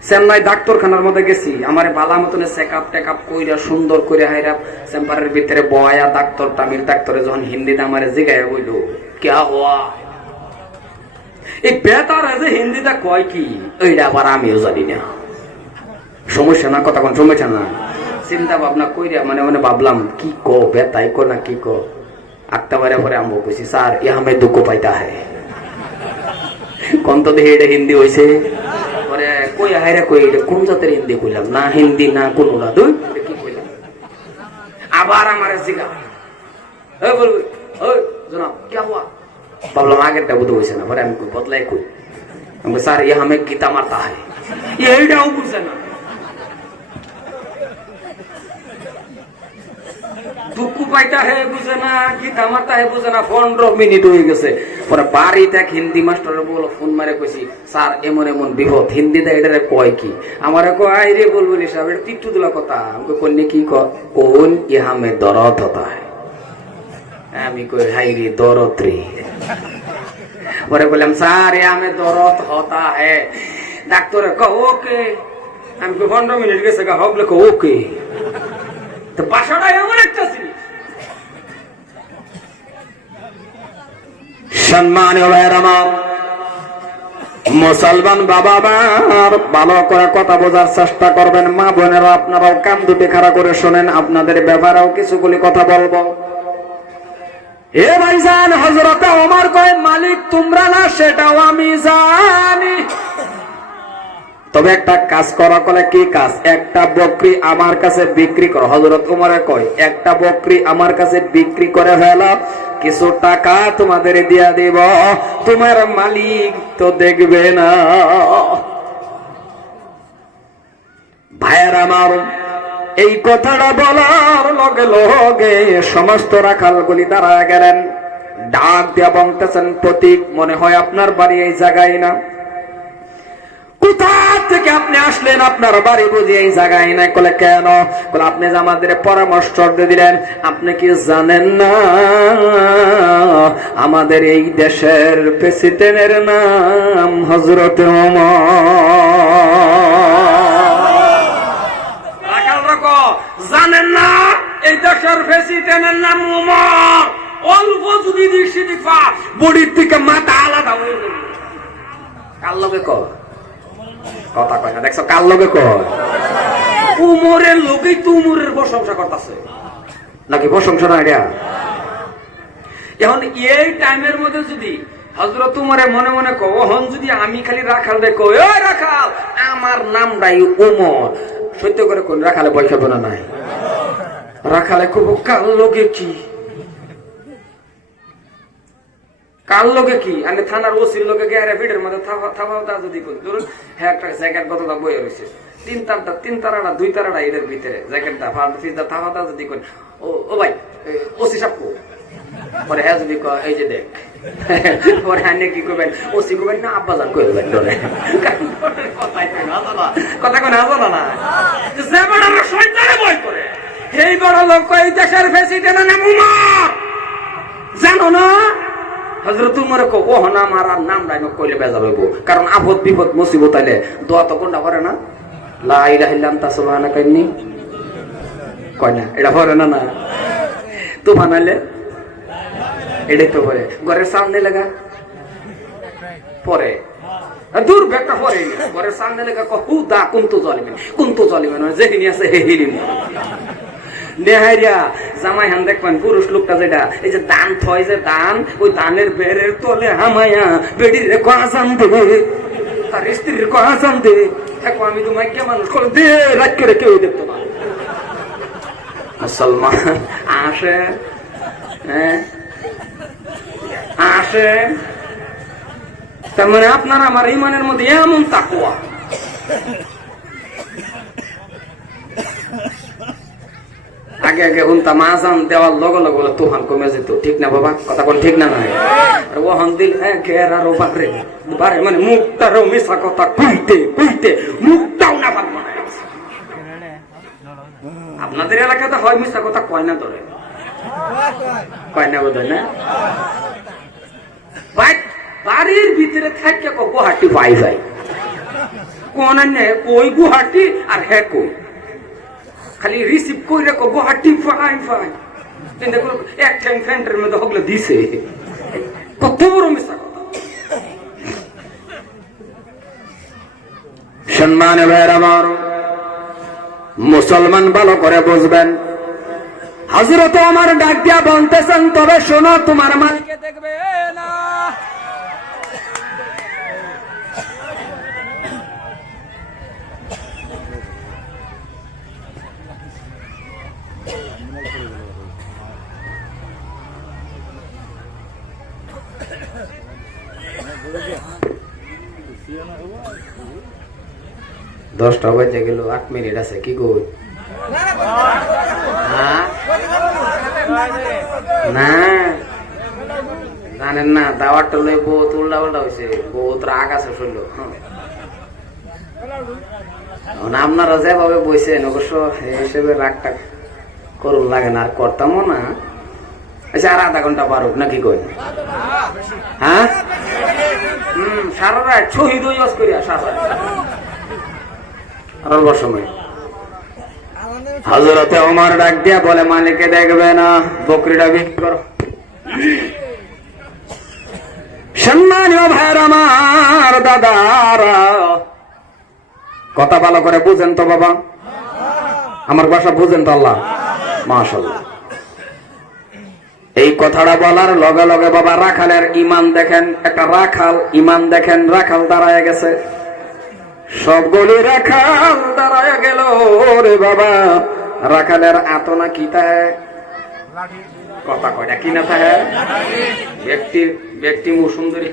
চেন্নাই ডাক্তারখানার মধ্যে গেছি আমারে বালা মতনে চেকআপ টেকআপ কইরা সুন্দর করে হাইরা চেম্বারের ভিতরে বয়া ডাক্তার তামিল ডাক্তারে যখন হিন্দিতে আমারে জিগাইয়া বইল ক্যা হওয়া এই বেতার যে হিন্দিতে কয় কি এইটা আবার আমিও জানি না সমস্যা না কথা কোন সমস্যা না চিন্তা ভাবনা কইরা মানে মানে ভাবলাম কি কো বেতাই কো না কি কো আটটা বারে পরে আমবো কইছি স্যার ইহা মে দুঃখ পাইতা হয় কোন তো দেখে এটা হিন্দি হইছে পরে কই হাইরা কই এটা কোন জাতের হিন্দি কইলাম না হিন্দি না কোন না দুই কি কইলাম আবার আমারে জিগা এই বল ওই জনাব কি হুয়া ভাবলাম আগেরটা বুঝতে হইছে না পরে আমি কই বদলাই কই আমি স্যার ইহা মে গীতা মারতা হয় এইটাও বুঝছে না দুঃখ পাইতা হে বুঝে না গীতা মারতা হে বুঝে না 15 মিনিট হয়ে গেছে পরে বাড়িতে এক হিন্দি মাস্টার বলো ফোন মারে কইছি স্যার এমন এমন বিপদ হিন্দিতে এটারে কয় কি আমারে কয় আই রে বলবলি সাহেব এটা টিট্টু দিলা কথা আমাকে কোন কি কোন ইহা মে দরদ হতা है আমি কই হাই রে দরদ রে পরে বললাম স্যার ইহা মে দরদ হতা है ডাক্তার কও ওকে আমি কই 15 মিনিট গেছে গা হবলে কও ওকে তো ভাষাটা এমন একটা জিনিস সম্মানীয় ভাইয়ের আমার মুসলমান বাবা মার ভালো করে কথা বোঝার চেষ্টা করবেন মা বোনেরা আপনারাও কান দুটি খাড়া করে শোনেন আপনাদের ব্যাপারেও কিছুগুলি কথা বলবো এ ভাইজান হযরত ওমর কয় মালিক তোমরা না সেটাও আমি জানি তবে একটা কাজ করা কলে কি কাজ একটা বকরি আমার কাছে বিক্রি করো হযরত ওমরে কয় একটা বকরি আমার কাছে বিক্রি করে ফেলো কিছু টাকা তোমাদের দিয়া দেব তোমার মালিক তো দেখবে না ভাইয়েরা আমার, এই কথাটা বলার লগে লগে সমস্ত রাখালগুলি দাঁড়ায় গেলেন। ডাক দিয়া বলতেছেন, প্রতীক, মনে হয় আপনার বাড়ি এই জায়গায় না। কোথা থেকে আপনি আসলেন? আপনার বাড়ি বুঝি এই জায়গায় না? বলে কেন? বলে আপনি যে আমাদের পরামর্শ দিলেন, আপনি কি জানেন না আমাদের এই দেশের প্রেসিডেন্টের নাম হযরত ওমর? জানেন না এই দেশের প্রেসিডেন্টের নাম ওমর? অল্প যদি দৃষ্টি দিবা বডির থেকে মাথা আলাদা হয়ে যাবে। কার লগে কথা কয় না, দেখছো? কার লগে কয়? উমরের লোকেই তো উমরের প্রশংসা করতেছে, নাকি প্রশংসা না এটা? এখন এই টাইমের মধ্যে যদি হযরত উমরে মনে মনে কও, হন যদি আমি খালি রাখাল রে কই, ওই রাখাল আমার নামটাই ওমর, সত্য করে কোন রাখালে ভয় খাবো না? নাই, রাখালে খুব কার লগে কি, কার লগে কি? আমি থানার ওসির লগে গিয়ে ভিড়ের মধ্যে থাবা যদি করি, ধরুন হ্যাঁ একটা জ্যাকেট কতটা বয়ে রয়েছে, তিন তারাটা দুই তারাটা এদের ভিতরে জ্যাকেটটা ফিজটা থাবা যদি করি, ও ভাই ওসি সাহেব পরে হ্যাঁ যদি এই যে দেখ, পরে হ্যাঁ কি করবেন? ওসি করবেন না আব্বা জান করে দেবেন, ডরে কথা কোন আসো না যে বড় লোক শয়তানে বই করে, এই বড় লোক এই দেশের প্রেসিডেন্টের নাম ওমর, জানো না? হযরত উমরে কো ও না আমার নামটা আমি কইলে বেজাল হইব, কারণ আপদ বিপদ মুসিবত আইলে দোয়া তো কোনটা করে না? লা ইলাহা ইল্লা আনতা সুবহানাকা ইন্নী, কয় না? এটা পড়ে না? না তুফান আইলে এটাই তো পড়ে। ঘরের সামনে লাগা পরে দূর ব্যাগটা পরে, ঘরের সামনে লাগা কু দা কুন্তু জলিবেন যেখানে আছে হেহিলিম নেহারিয়া জামাই হান দেখবেন পুরুষ লোকটা যেটা এই যে দান থয়, যে দান, ওই দানের বেড়ের তলে হামায়া বেডির রে কাজান দেবে, তার স্ত্রীর কাজান দে, এখন আমি তোমায় কে মানুষ করে দে রাত করে কেউ দেখতে পারে। মুসলমান আসে, হ্যাঁ আসে, তার মানে আপনার আমার ইমানের মধ্যে এমন তাকওয়া। আগে আগে উনতা মাজান দেওয়ার লগে লগে বলে তুফান কমে যেত, ঠিক না বাবা? কথা কোন ঠিক না? নাই ওহন দিল হ্যাঁ ঘের আরো বারে বারে, মানে মুখটারও মিশা কথা কইতে কইতে মুখটাও না পারবো না। আপনাদের এলাকাতে হয় মিশা কথা কয় না, ধরে কয় না বোধ হয় না? বাড়ির ভিতরে থাকে গুয়াহাটি পাই যায়, কোন কই গুয়াহাটি আর হ্যাঁ কই খালি রিসিভ করে গুয়াহাটি ফাই ফাই, কিন্তু এক টাইম ফ্যান্টের মধ্যে হগলে দিছে, কত বড় মিশা কথা। সম্মান আমার মুসলমান ভালো করে বুঝবেন, হযরত ওমর ডাক দিয়া বলতেছেন, তবে শোনো তোমার মালিকে দেখবে না। দশটা বাজে গেল, 8 মিনিট আছে, কি কই? না জানেন না, দাওয়াতটা লই বহুত উল্টা উল্টা হয়েছে, বহুত রাগ আছে শুনল। আপনারা যেভাবে বইছেন অবশ্য এই হিসেবে রাগটা করুন লাগে না, আর করতামও না। আচ্ছা আর আধা ঘন্টা পারুক নাকি কই? হ্যাঁ সারা রাত শহীদ হইয়াস করিয়া সারা রাত সময়। হযরতে ওমর ডাক দিয়া বলে, মালিকে দেখবে না, বকরিটা বিক্রি করো। সম্মানীয় ভাইয়ের আমার, দাদারা কথা ভালো করে বুঝেন তো বাবা, আমার ভাষা বুঝেন তো? আল্লাহ মাশাআল্লাহ। এই কথাটা বলার লগে লগে বাবা রাখালের ইমান দেখেন, একটা রাখাল ইমান দেখেন, রাখাল দাঁড়ায় গেছে, সবগুলি রাখাল দাঁড়ায় গেল রে বাবা। রাখালের আতনা কি থাকে? কথা কয়টা কি না থাকে? ব্যক্তি সুন্দরী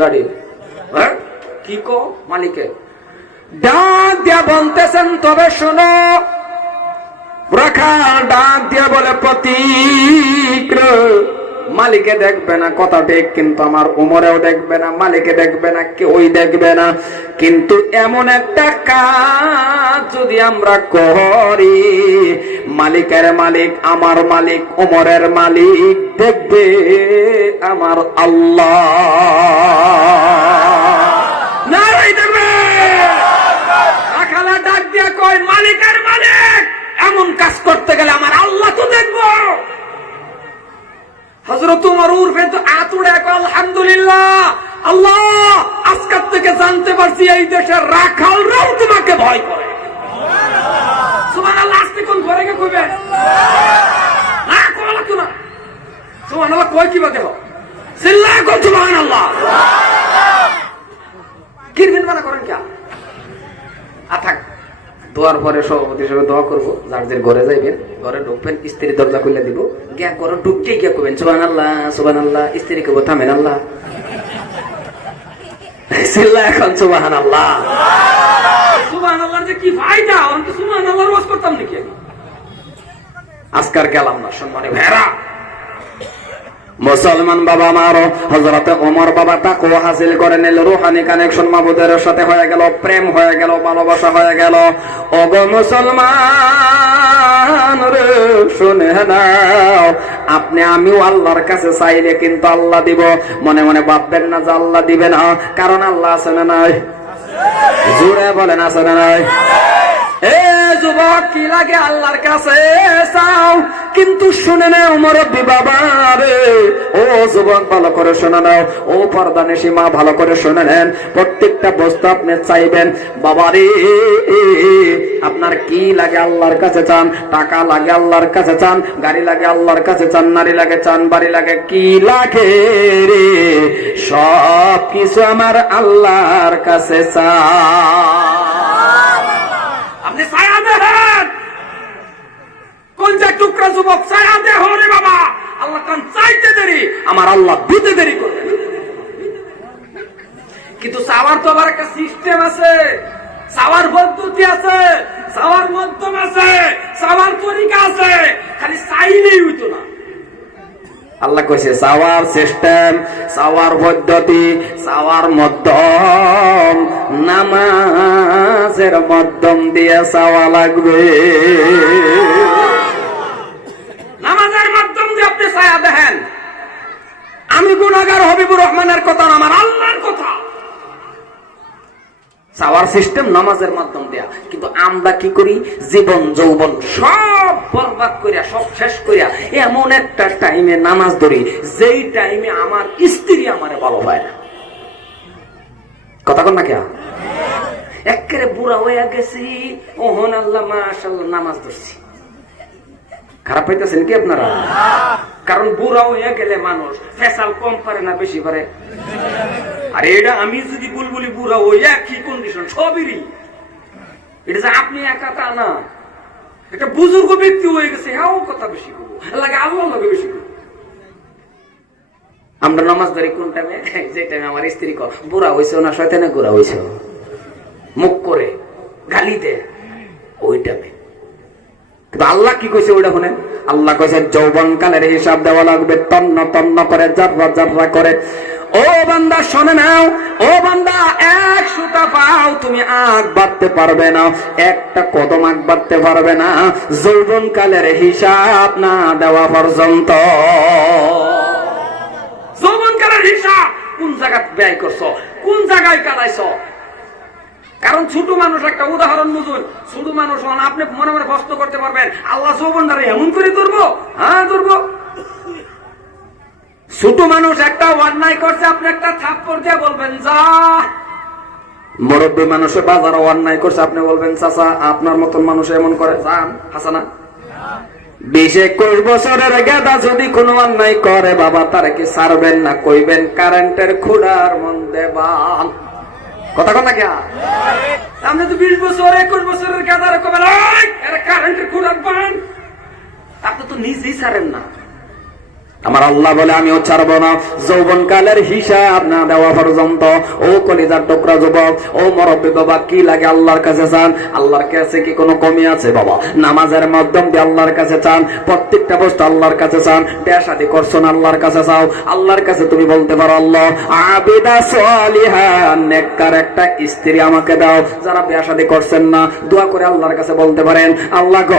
লাড়ি কি কো মালিকে ডাক দিয়া বলতেছেন তবে শোনো। রাখাল ডাক দিয়ে বলে, প্রতীক মালিকে দেখবে না, কথা ঠিক, কিন্তু আমার উমরেও দেখবে না, মালিকে দেখবে না, কেউই দেখবে না, কিন্তু এমন একটা কাজ যদি আমরা করি, মালিকের মালিক, আমার মালিক, উমরের মালিক দেখবে আমার আল্লাহ। নারাই দেখবে। রাখালা ডাক দিয়ে কয়, মালিকের মালিক এমন কাজ করতে গেলে আমার আল্লাহ তো দেখবো। হযরত উমর উর্ফে তো আতুড়ে কয়, আলহামদুলিল্লাহ, আল্লাহ আজকের থেকে জানতে পারছি এই দেশের রাখালরাও তোমাকে ভয় করে। সুবহানাল্লাহ। আজকে কোন ঘরে কে কইবে না, কোলা তো না। সুবহানাল্লাহ কই কি বাদে হয়, চিল্লায় কই সুবহানাল্লাহ। কিরবিন মানা করেন কি? থাক, দোয়ার পরে সভাপতি হিসেবে দোয়া করবো। যার যে ঘরে যাইবেন, ঘরে ঢুকবেন, স্ত্রী দরজা খুলে দিব, গিয়া ঘরে ঢুকতেই গিয়া করবেন সুবহানাল্লাহ সুবহানাল্লাহ। স্ত্রী কেবো থামেন আল্লাহ। এখন সুবহানাল্লাহ। সুবহানাল্লাহ যে কি ফায়দা, অন্ত সুবহানাল্লাহর ওয়াজ করতাম নাকি আমি? আজকার গেলাম না সম্মানে ভেড়া। মুসলমান বাবা মারো, হযরতে ওমর বাবা তাকওয়া হাসিল করে নিল, রূহানি কানেকশন মাবুদের সাথে হয়ে গেল, প্রেম হয়ে গেল, ভালোবাসা হয়ে গেল। ওগো মুসলমান রে শুনে নাও, আপনি আমিও আল্লাহর কাছে চাইলে কিন্তু আল্লাহ দিব। মনে মনে ভাববেন না যে আল্লাহ দিবে না, কারণ আল্লাহ আছে না নাই? জোরে বলেন আছে না নাই? এ যুবক, কি লাগে আল্লাহর কাছে চাও, কিন্তু শুনে নাও মুরব্বী বাবা রে, ও যুবক ভালো করে শুনে নাও, ও পর্দানিশী মা ভালো করে শুনে নেন। প্রত্যেকটা বস্তু আপনি চাইবেন, বাবা রে আপনার কি লাগে আল্লাহর কাছে চান। টাকা লাগে আল্লাহর কাছে চান, গাড়ি লাগে আল্লাহর কাছে চান, নারী লাগে চান, বাড়ি লাগে, কি লাগে রে, সব কিছু আমার আল্লাহর কাছে চান। আপনি ছায়া দেন, কোন যে টুকরা যুবক ছায়া দে হরে বাবা, আল্লাহ কান চাইতে দেরি, আমার আল্লাহ দিতে দেরি করবে। কিন্তু চাওয়ার তো আবার একটা সিস্টেম আছে, চাওয়ার পদ্ধতি আছে, চাওয়ার মাধ্যম আছে, চাওয়ার তরিকা আছে, খালি চাইলেই হইতো না। আল্লাহ কইছে চাওয়ার সিস্টেম, চাওয়ার পদ্ধতি, চাওয়ার মাধ্যম, নামাজের মাধ্যম দিয়ে চাওয়া লাগবে। নামাজের মাধ্যম দিয়ে আপনি ছায়া দেখেন। আমি গুনাহগার হবিবুর রহমানের কথা না, আমার আল্লাহর কথা। চাওয়ার সিস্টেম নামাজের মাধ্যম দেয়া, কিন্তু আমরা কি করি, জীবন যৌবন সব বরবাদ করিয়া, সব শেষ করিয়া এমন একটা টাইমে নামাজ ধরি, যেই টাইমে আমার স্ত্রী আমারে ভালো পায় না। কথা কন না কে? একেবারে বুড়া হয়ে গেছি, ওহন আল্লাহ মাশাআল্লাহ নামাজ ধরছি। খারাপ পাইতেছেন কি আপনারা? কারণ বুড়া হয়ে গেলে মানুষ ফেসাল কম পারে না বেশি পারে। আর এটা আমি যদি বুলবুলি বুড়া হইয়া কি কন্ডিশন সবেরই, এটা যে আপনি একা তা না, একটা বুজুর্গ ব্যক্তি হয়ে গেছে, হ্যাঁ কথা বেশি করবো লাগে, আল্লাহ লাগে বেশি করবো। আমরা নামাজ ধরি কোন টাইমে, যে টাইমে আমার স্ত্রী বুড়া হয়েছে না শয়তানে গোড়া হয়েছে, মুখ করে গালি দে, ওই টাইমে। কিন্তু আল্লাহ কি কইছে ওইটা শুনেন, আল্লাহ কইছে যৌবন কালের হিসাব দেওয়া লাগবে, তন্ন তন্ন করে, জাররা জাররা করে। ও বান্দা শোনে নাও, ও বান্দা, 100টা পাও তুমি আগ বাড়তে পারবে না, একটা কদম আগ বাড়তে পারবে না যৌবন কালের হিসাব না দেওয়া পর্যন্ত। যৌবন কালের হিসাব কোন জায়গায় ব্যয় করছো, কোন জায়গায় কাটাইছো। কারণ ছোট মানুষ, একটা উদাহরণ বুঝুন, ছোট মানুষ আপনি মনে মনে প্রশ্ন করতে পারবেন, আল্লাহ যৌবনটারে এমন করে ধরবো? হ্যাঁ ধরবো। ছোট মানুষ একটা অন্যায় করছে, আপনি একটা থাপ্পড় দিয়ে বলবেন যা। মুরব্বী মানুষে বাজারে অন্যায় করছে, আপনি বলবেন চাচা আপনার মতন মানুষ এমন করে, যান হাসানা। 20-21 বছরের গেদা যদি কোনো অন্যায় করে বাবা, তারা কি ছাড়বেন না? কইবেন কারেন্টের খুঁড়ার মন দেবান। কথা কথা কে? আপনি তো 20 বছর 21 বছরের গেদারে কবেন কারেন্টের খুঁড়ার বান, আপনি তো নিজেই ছাড়েন না। আমার আল্লাহ বলে আমিও ছাড়বো না যৌবন কালের হিসাব না দেওয়া পর্যন্ত। ও কলিজার টুকরা যুবক, ও মুরব্বী বাবা, কি লাগে আল্লাহর কাছে চান? আল্লাহর কাছে কি কোনো কমি আছে বাবা? নামাজের মাধ্যম দিয়ে আল্লাহর কাছে চান, প্রত্যেকটা বস্তু আল্লাহর কাছে চান। বিয়ে শাদী করছো না, আল্লাহর কাছে চাও। আল্লাহর কাছে তুমি বলতে পারো আল্লাহ আবিদা সালিহা, নেককার একটা স্ত্রী আমাকে দাও। যারা বিয়ে শাদী করছেন না, দোয়া করে আল্লাহর কাছে বলতে পারেন আল্লাহ গো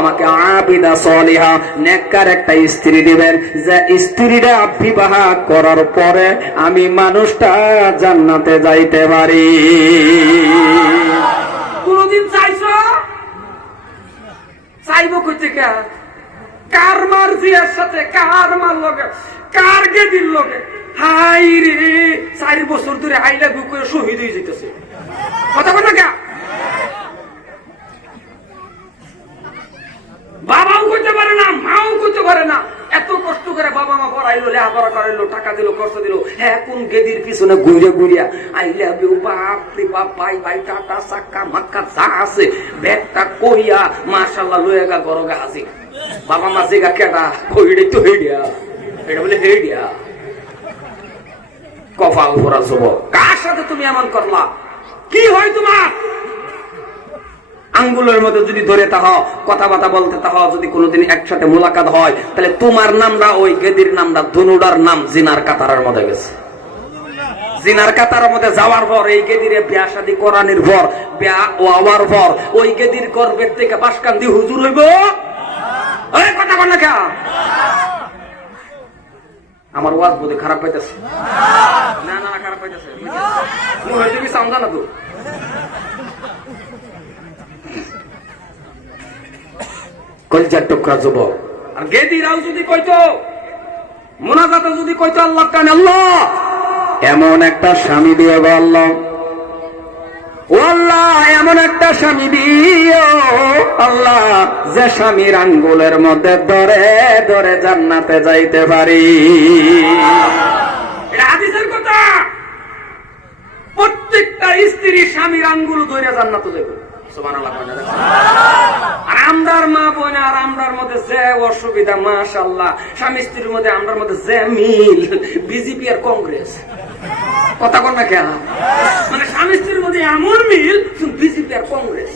আমাকে আবিদা সালিহা, নেককার একটা স্ত্রী দিবেন, যে স্ত্রীরা বিবাহ করার পরে আমি মানুষটা জান্নাতে যাইতে পারি। কোনদিন চাইছো? চাইবো কইতে কে? কার মার্জির সাথে, কার মার লগে, কার গেদির লগে? হাই রে, 4 বছর ধরে আইলা বুকে শহীদ হয়ে যেতেছে। কথা বল না কে? বাবাও করতে পারে না, মাও করতে পারে না। এত কষ্ট করে বাবা মা পড়াইলো, লেখাপড়া করাইলো, টাকা দিল, খরচ দিল, হ্যাঁ কোন গেদির পিছনে ঘুরে ঘুরিয়া আইলা বাপ রে বাপ, ভাই ভাই টাটা চাক্কা মাক্কা যা আছে ব্যাগটা কইয়া মাশাআল্লাহ লয়ে গা গরগা হাসি। বাবা মা যেগা কেটা কইড়ে তো হেডিয়া, এটা বলে হেডিয়া। কপাল ভরা যুবক, কার সাথে তুমি এমন করলা? কি হয় তোমার? আঙ্গুলের মধ্যে যদি ধরে তাহা কথাবার্তা বলতে তাহা যদি কোনোদিন একসাথে মোলাকাত হয়, তাহলে তোমার নামটা ওই গেদির নামটা দুনুডার নাম জিনার কাতারের মধ্যে গেছে। জিনার কাতারের মধ্যে যাওয়ার পর এই গেদিরে বিয়া শাদী করানোর পর, বিয়া হওয়ার পর ওই গেদির গর্ভের থেকে বাসকান্দি হুজুর হইব। ওই কথা বল না কে? আমার ওয়াজ বোধে খারাপ পাইতেছে? না না খারাপ পাইতেছে, তুমি সামজা না তো। কলিজার টুকরা যুবক, আর গেদিরাও যদি কইতো, মুনাজাতে যদি কইতো আল্লাহ কান আল্লাহ এমন একটা স্বামী দিয়ে আল্লাহ, ও আল্লাহ এমন একটা স্বামী দিও আল্লাহ, যে স্বামীর আঙ্গুলের মধ্যে ধরে ধরে জান্নাতে যাইতে পারি। এটা হাদিসের কথা। প্রত্যেকটা স্ত্রী স্বামীর আঙ্গুল ধরে জান্নাতে যাবে। আর আমরার মা বোন আর আমরার মধ্যে যে অসুবিধা, মাশাআল্লাহ, স্বামী স্ত্রীর মধ্যে আমরার মধ্যে যে মিল, বিজেপি আর কংগ্রেস। কথা কর না কেন? মানে স্বামী স্ত্রীর মধ্যে এমন মিল, বিজেপি আর কংগ্রেস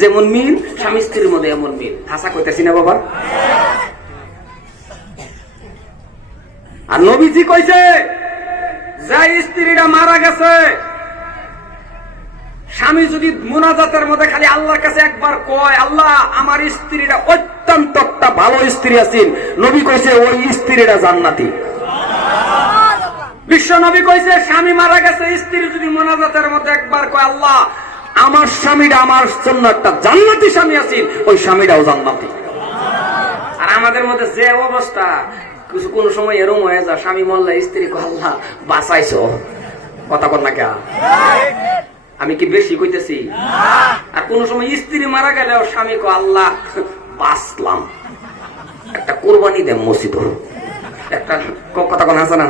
যেমন মিল, স্বামী স্ত্রীর মধ্যে এমন মিল। হাসা কইতেছি না বাবা? আর নবীজি কইছে যে স্ত্রীটা মারা গেছে, স্বামী যদি মুনাজাতের মধ্যে খালি আল্লাহর কাছে একবার কয় আল্লাহ আমার স্ত্রীটা অত্যন্ত একটা ভালো স্ত্রী আছেন, নবী কইছে ওই স্ত্রীটা জান্নাতি। বিশ্ব নবী কইছে স্বামী মারা গেছে, স্ত্রী যদি মুনাজাতের মধ্যে একবার কয় আল্লাহ আমার স্বামীটা আমার জন্য একটা জান্নাতি স্বামী আছেন, ওই স্বামীটাও জান্নাতি। আর আমাদের মধ্যে যে অবস্থা, কিছু কোন সময় এরকম হয়ে যায়, স্বামী মরলে স্ত্রী কয় আল্লাহ বাঁচাইছো। কথা কর না কে? আমি কি বেশি কইতেছি? আর কোন সময় স্ত্রী মারা গেলেও স্বামী কো আল্লাহ বাঁচলাম, একটা কোরবানি দেন মসজিদ। একটা কথা কোন আছে না?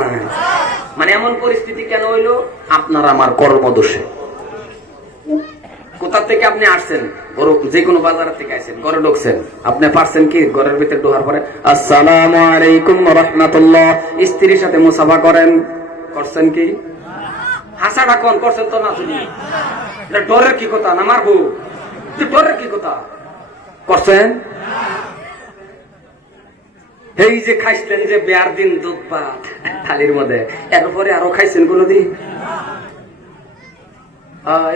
মানে এমন পরিস্থিতি কেন হইলো? আপনার আমার কর্মদোষে। কোথা থেকে আপনি আসছেন? যে কোনো বাজার থেকে আসছেন, ঘরে ঢুকছেন, আপনি পারছেন কি ঘরের ভিতরে ঢোকার পরে আসসালামু আলাইকুম ওয়া রাহমাতুল্লাহ স্ত্রীর সাথে মুসাফা করেন? করছেন কি? হাসাটা কোন করছেন তো না? শুনি ডরের কি কথা? না মারবো, ডরের কি কথা করছেন? এই যে খাইছিলেন যে বিয়ার দিন দুধ ভাত থালির মধ্যে, এরপরে আরো খাইছেন কোনদিন?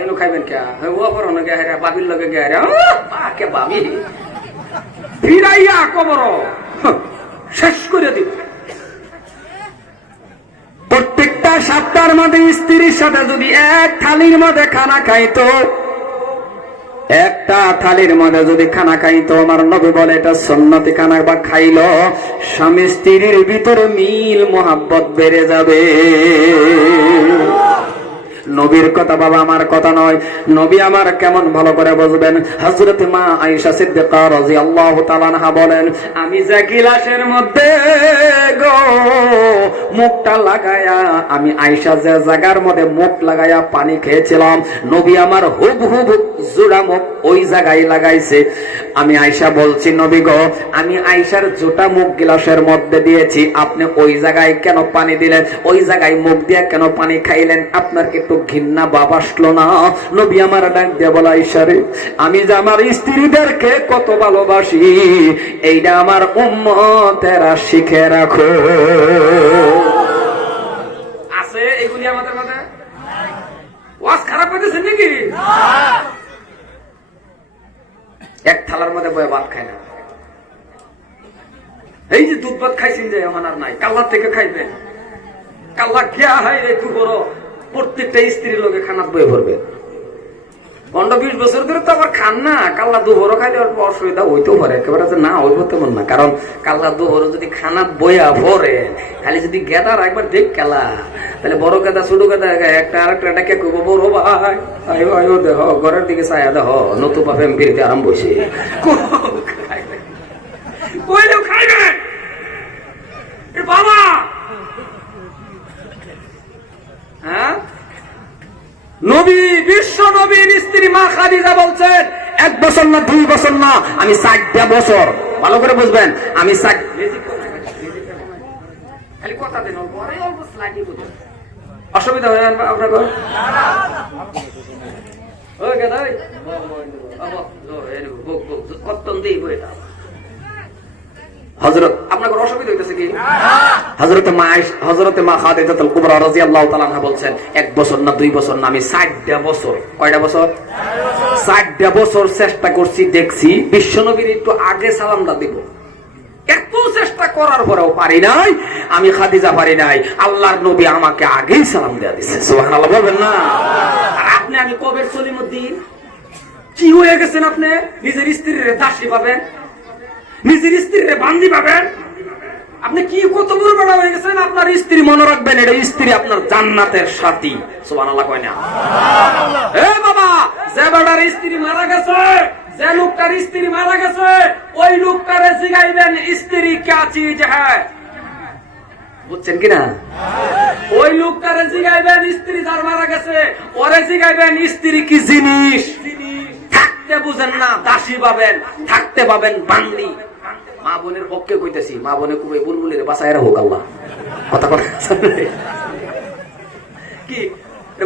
এলো খাইবেন কে? বাবির লগে গে বাবি ফিরাইয়া কবর শেষ করে দিব। প্রত্যেকটা সপ্তাহের মধ্যে স্ত্রীর সাথে যদি এক থালির মধ্যে খানা খাইতো, একটা থালির মধ্যে যদি খানা খাইতো, আমার নবী বলে এটা সুন্নতি খানা বা খাইলো, স্বামী স্ত্রীর ভিতরে মিল মোহাব্বত বেড়ে যাবে। নবীর কথা বাবা আমার কথা নয়, নবী আমার কেমন ভালো করে বুঝবেন। হযরত মা আয়েশা সিদ্দিকা রাদিয়াল্লাহু তাআলা আনহা বলেন, আমি যে গিলাসের মধ্যে গো মুখটা লাগায়া, আমি আয়েশা যে জায়গার মধ্যে মুখ লাগায়া পানি খেয়েছিলাম, নবী আমার হুবহুব জোড়া মুখ ওই জায়গায় লাগাইছে। আমি আয়েশা বলছি নবী গো, আমি আয়েশার জুতা মুখ গিলাসের মধ্যে দিয়েছি, আপনি ওই জায়গায় কেন পানি দিলেন, ওই জায়গায় মুখ দিয়ে কেন পানি খাইলেন? আপনার কি একটু ঘৃণা ভাব আসলো না? নবী আমার ডাক দিয়ে বলে, আয়েশা রে, আমি যে আমার স্ত্রীদেরকে কত ভালোবাসি এইটা আমার উম্মতেরা শিখে রাখো। আছে এগুলি আমাদের মধ্যে? ওয়াজ খারাপ হইতেছে নাকি? এক থালার মধ্যে বয়ে ভাত খায় না। এই যে দুধ ভাত খাইছেন যে আমার আর নাই, কাল্লা থেকে খাইবেন। কাল্লা খেয়া হয় একটু বড়, প্রত্যেকটা স্ত্রীর লোকে খানা বয়ে ভরবে। 15-20 বছর ধরে তো আবার খান না, কাল্লা দুপুরও খাইলে অল্প অসুবিধা হইতেও পারে, একেবারে না হইব তেমন না। কারণ কাল্লা দুপুরও যদি খানা বইয়া ভরে, খালি যদি গেদার একবার দেখ খেলা, তাহলে বড় গেদা ছোট গেদা একটা আরেকটা কে কইব, বড় ভাই আইও দেহ ঘরের দিকে ছায়া দেহ, নতুবা প্রেম ফিরতে আরম্ভ হয়েছে। কইলেও খাইবে বাবা। হ্যাঁ, নবী, বিশ্ব নবীর স্ত্রী মা খাদিজা বলছেন, 1 বছর না 2 বছর না, আমি 60 বছর, ভালো করে বুঝবেন, আমি অসুবিধা হয় আপনার হযরত, আপনার অসুবিধা হইতেছে কি? হযরতে মা খাদিজাতুল কুবরা রাদিয়াল্লাহু তাআলা আনহা বলছেন, 1 বছর না 2 বছর না, আমি 60 বছর। কয়টা বছর? 60 বছর চেষ্টা করছি, দেখছি বিশ্বনবীর একটু আগে সালামটা দিব। এত চেষ্টা করার পরেও পারি নাই, আমি খাদিজা পারি নাই, আল্লাহর নবী আমাকে আগেই সালাম দেয়া দিচ্ছে। সুবহানাল্লাহ বলবেন না? আর আপনি আমি কবের সলিমুদ্দিন কি হয়ে গেছেন? আপনি নিজের স্ত্রীর দাসী পাবেন, নিজের স্ত্রীর বান্দি পাবেন। আপনি কি কত বড় বড় হয়ে গেছেন? আপনার স্ত্রী মনে রাখবেন, এটা স্ত্রী আপনার জান্নাতের সাথী। সুবহানাল্লাহ কয় না? এ বাবা, যে বেটার স্ত্রী মারা গেছে, যে লোকটার স্ত্রী মারা গেছে, ওই লোকটারে জিগাইবেন স্ত্রী क्या चीज है। বুঝছেন কিনা? ওই লোকটারে জিগাইবেন স্ত্রী যার মারা গেছে, ওরে জিগাইবেন স্ত্রী কি জিনিস। থাকতে বুঝেন না দাসী পাবেন, থাকতে পাবেন বান্দি। মা বোনের পক্ষে কইতেছি, মা বোনে খুবই বুলবুলের বাসায় হোক আল্লাহ, কথা কথা কি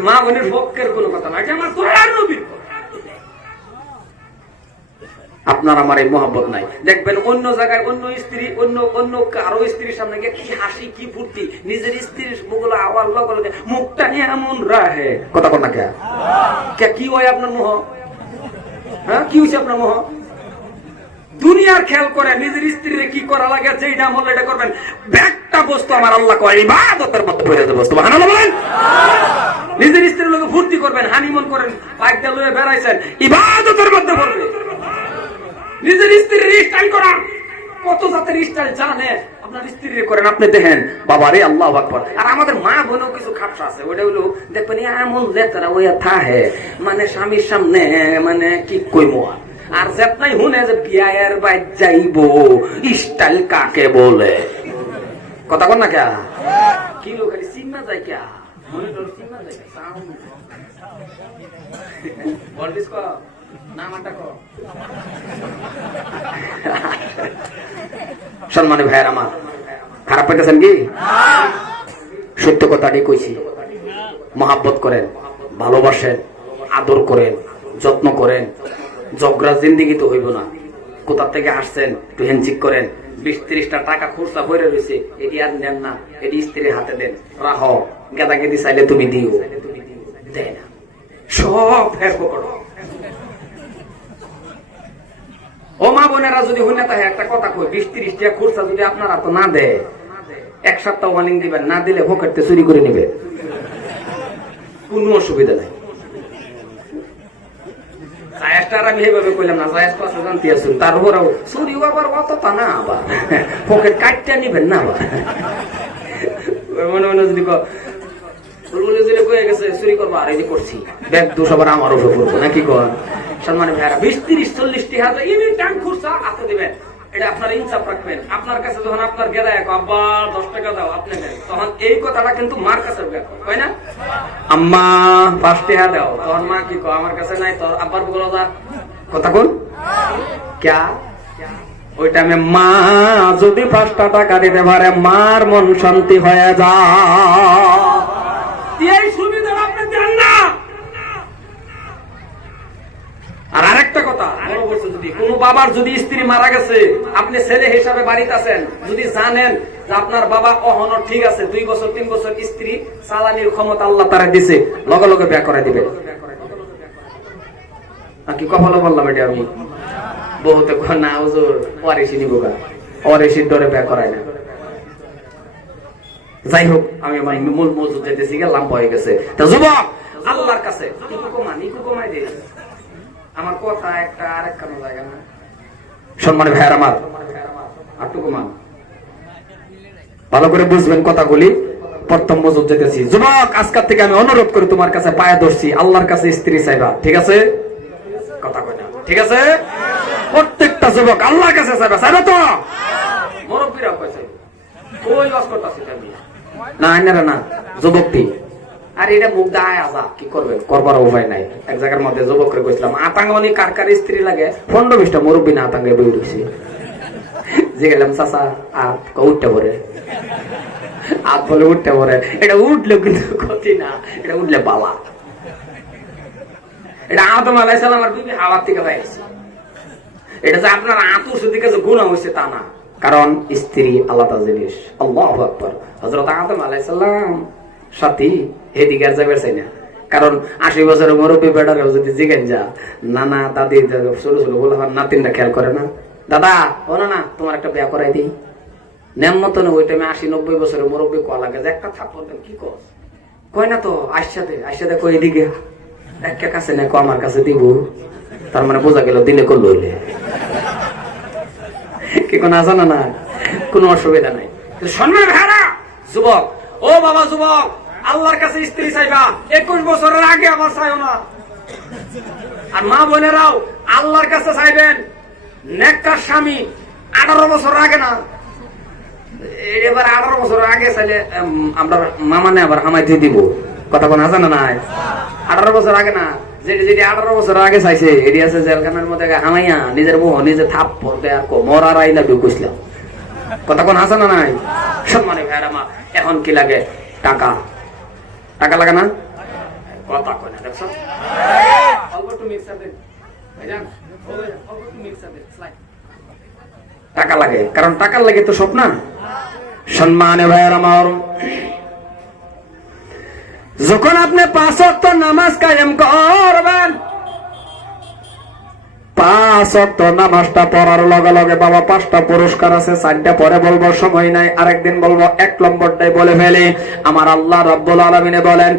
মা বোনের পক্ষের কোনো কথা না, আমার দয়ার নবীর। আপনার আমার এই মহব্বত নাই, দেখবেন অন্য জায়গায় অন্য স্ত্রী অন্য কারো স্ত্রীর সামনে গিয়ে কি হাসি কি ফুর্তি, নিজের স্ত্রীর মুখগুলো আওয়াজ লগে মুখটা নিয়ে এমন রাহে, কথা কর না কে কি হয় আপনার মোহ? হ্যাঁ, কি হয়েছে আপনার মোহ? দুনিয়ার খেয়াল করে নিজের স্ত্রীর কি করা লাগে, যেটা আমল এটা করবেন। ব্যাগটা বস্তু আমার আল্লাহ কয় ইবাদতের মধ্যে পড়ে যাবে বস্তু। সুবহানাল্লাহ বলেন। নিজের স্ত্রীর লোকে ফুর্তি করবেন, হানিমুন করেন, বাইকটা লয়ে বেড়াইছেন, ইবাদতের মধ্যে পড়বে। নিজের স্ত্রীর স্টাইল করান, কত জাতের স্টাইল জানে আপনার স্ত্রীর করেন, আপনি দেখেন বাবা রে, আল্লাহু আকবার। আর আমাদের মা বোনও কিছু খাপসা আছে, ওইটা হলো দেখবেন এমন লেতারা ওই থাহে, মানে স্বামীর সামনে মানে কি কইমো। আর যেটাই শুনে যে বিয়ের বাইর যাইব, স্টাইল কাকে বলে, কথা কর না কে কি লোক খালি চিন্না যায় কে মনিটর চিন্না যায় সাউন্ড বলবিস কো নামটা কো। সম্মানী ভাইয়ের আমার, খারাপ পাইতেছেন কি? সত্য কথাটি কইছি। মহাব্বত করেন, ভালোবাসেন, আদর করেন, যত্ন করেন। জগরা জিন্দিগি তো হইব না। কোথা থেকে আসছেন একটু হ্যান্ডশেক করেন। 20-30টা টাকা খুচরা হয়ে রয়েছে, এটি আর নেন না, এটি স্ত্রীর হাতে দেন, রাহ গেদা গেদি চাইলে তুমি দিও, দেয় না, সব ফের করো। ও মা বোনেরা, যদি হইনা তাহে একটা কথা কই, 20-30 টাকা খুচরা যদি আপনারা তো না দেয়, 1 সপ্তাহ ওয়ার্নিং দিবেন, না দিলে পকেটে চুরি করে নিবে, কোনো অসুবিধা নাই। আমি এইভাবে কইলাম না, জানতে আসুন, তারপরেও চুরিও আবার অতটা না, আবার পকেট কাটতে নিবেন না, আবার মনে মনে যদি চুরি করবো আর এই যে করছি, ব্যাগ দোষ আবার আমার উপরে পড়বো নাকি কন। সম্মানী ভাইয়ারা, 20-30-40 টাকা এমনি টাইম খুচরা হাতে দিবেন, এটা আপনার ইনসাফ রাখবেন। আপনার কাছে যখন আপনার গেলা এক আব্বা 10 টাকা দাও, আপনি নেন, তখন এই কথাটা কিন্তু মার কাছে কয় না, আম্মা 5 টাকা দাও, তখন মা কি কয় আমার কাছে নাই, তোর আব্বার বলো যা, কথা কোন ক্যা ওই টাইমে মা যদি 5 টাকা দিতে পারে মার মন শান্তি হয়ে যায়। এই সুবিধাটা আপনি দেন না। আর আরেকটা কথা, যদি কোন বাবার যদি স্ত্রী মারা গেছে, আপনি ছেলে হিসাবে বাড়িতে আছেন, যদি জানেন যে আপনার বাবা অহনো ঠিক আছে, 2 বছর 3 বছর স্ত্রী চালানির ক্ষমতা আল্লাহ তারা দিছে, লগে লগে বিয়ে করে দিবে। কি কপালে বললাম এটা আমি? বহুতে না হুজুর ওয়ারিসি দিব গা, ওয়ারিসির ডরে বিয়ে করায় না। যাই হোক, আমি আমার মূল মজুদ যেতেছি, লম্বা হয়ে গেছে। তা যুবক, আল্লাহর কাছে কমাই দিয়ে আমার কথা একটা আরেক কেন জায়গা না, সম্মানের ভাইয়ার আমার আটটুকু মান ভালো করে বুঝবেন কথাগুলি। প্রথম মজুদ যেতেছি। যুবক, আজকের থেকে আমি অনুরোধ করি তোমার কাছে পায়ে ধরছি, আল্লাহর কাছে স্ত্রী চাইবা, ঠিক আছে? কথা কই না, ঠিক আছে? প্রত্যেকটা যুবক আল্লাহর কাছে চাইবা, চাইবা তো? মুরব্বীরা কইছে কই লস করতেছি আমি না, আইনারা না, যুবকটি। আর এটা মুখ দায় আজা কি করবেন, করবার উপায় নাই। এক জায়গার মধ্যে যুবকরে কইছিলাম, আতাঙ্গনি কার কার স্ত্রী লাগে, 15-20টা মুরব্বী না আতাঙ্গে বই রয়েছে। যে গেলাম চাচা আত উঠতে পরে, আত বলে উঠতে পরে, এটা উঠলে কিন্তু ক্ষতি না, এটা উঠলে বালা। এটা আদম আলাইহিস সালামের বিবি হাওয়ার থেকে পাইছে। এটা যে আপনার আতুর দিকে যে গুনাহ হইছে তা না, কারণ স্ত্রী আলাদা জিনিস। আল্লাহু আকবার। হযরত আদম আলাইহিস সালাম সাথী এদিকে আর যাবে চাই না, কারণ 80 বছরের মুরব্বী বেটারেও যদি জিজ্ঞেস যা, নানা দাদি ছোট ছোট বলে নাতিনটা খেয়াল করে না, দাদা ও না তোমার একটা বিয়া করাই দিই, নেমত ওই টাইমে 80-90 বছরের মুরব্বী কোয়া লাগে যে একটা থাপ্পড় দেন, কি কস কয় না তো আইসাদে কই এদিকে একটা কাছে না কো আমার কাছে দিব, তার মানে বোঝা গেল দিনে করলো হইলে কি কোনো জানা না, কোনো অসুবিধা নাই। সম্মান ভাড়া যুবক, ও বাবা যুবক, আল্লাহর কাছে স্ত্রী চাইবা, 21 বছরের আগে আবার চাইও না। আর মা বোনেরাও আল্লাহর কাছে চাইবেন নেককার স্বামী 18 বছর আগে না। এবার 18 বছর আগে চাইলে আমরা মামানে আবার হামাই দিয়ে দিব, কথা কোন আছে না নাই? 18 বছর আগে না, যেটি 18 বছর আগে চাইছে এটি আছে জেলখানার মধ্যে হামাইয়া নিজের মুহ নিজে থাপ পড়তে আর মরার আইলা ঢুকছিলাম, কথা কোন আছে না নাই? সম্মানে ভাইরা মা, এখন কি লাগে? টাকা লাগে না, কথা কয় না, দেখছো? অল্প একটু মিক্সার দেন ভাইজান, অল্প একটু মিক্সার দেন, টাকা লাগে, কারণ টাকার লাগে তো সব না। সম্মানে ভাইরা আমার, যখন আপনি 5 ওয়াক্ত নামাজ কায়েম করবেন, 5 ওয়াক্ত নামাজটা পড়ার লগে লগে বাবা 5টা পুরস্কার আছে, 4টা পরে বলবো, সময় নাই, আরেকদিন বলবো। 1 নম্বরটাই বলে ফেলি। আমার আল্লাহ রাব্বুল আলামিন বলেন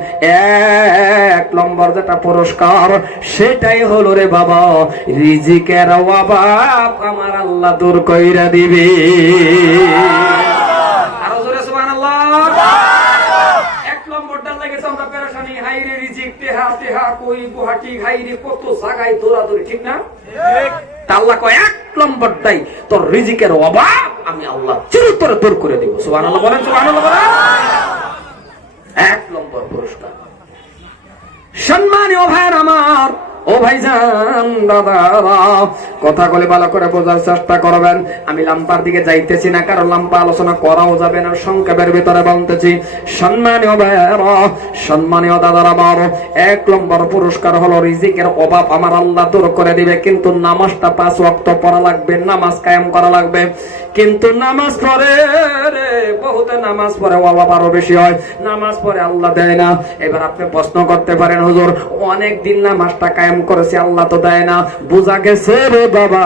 1 নম্বর যেটা পুরস্কার সেটাই হলো রে বাবা, রিজিকের অভাব আমার আল্লাহ দূর কইরা দিবে। আরো জোরে সুবহানাল্লাহ। 1 নম্বরটা লাগে তো আমরা পেরেশানি, হাইরে রিজিক তেহা কই গুহাটি হাইরে কত জায়গায় দৌড়াদৌড়ি, ঠিক না? আল্লাহ কয় 1 নম্বরটাই তোর রিজিকের অভাব আমি আল্লাহ চিরতরে দূর করে দেব। সুবহানাল্লাহ বলেন, সুবহানাল্লাহ বলেন। 1 নম্বর পুরস্কার। সম্মানীয় ভাইয়ের আমার, ও ভাইজান দাদারা, কথা বলে ভালো করে বোঝার চেষ্টা করবেন। আমি লাম্পার দিকে যাইতেছি না, কারণ লাম্পা আলোচনা করাও যাবে না, সংক্ষেপের ভিতরে বলতেছি। সম্মানীয় ভাইয়েরা, সম্মানীয় দাদারা, 1 নম্বর পুরস্কার হলো রিজিকের অভাব আমার আল্লাহ দূর করে দিবে। কিন্তু নামাজটা 5 ওয়াক্ত পড়া লাগবে, নামাজ কায়েম করা লাগবে। কিন্তু নামাজ পড়ে রে, বহুতে নামাজ পড়ে অভাব আরো বেশি হয়, নামাজ পড়ে আল্লাহ দেয় না। এবার আপনি প্রশ্ন করতে পারেন, হুজুর অনেক দিন নামাজটা কায়েম করেছে আল্লাহ তো দেয় না। বোঝা গেছে রে বাবা,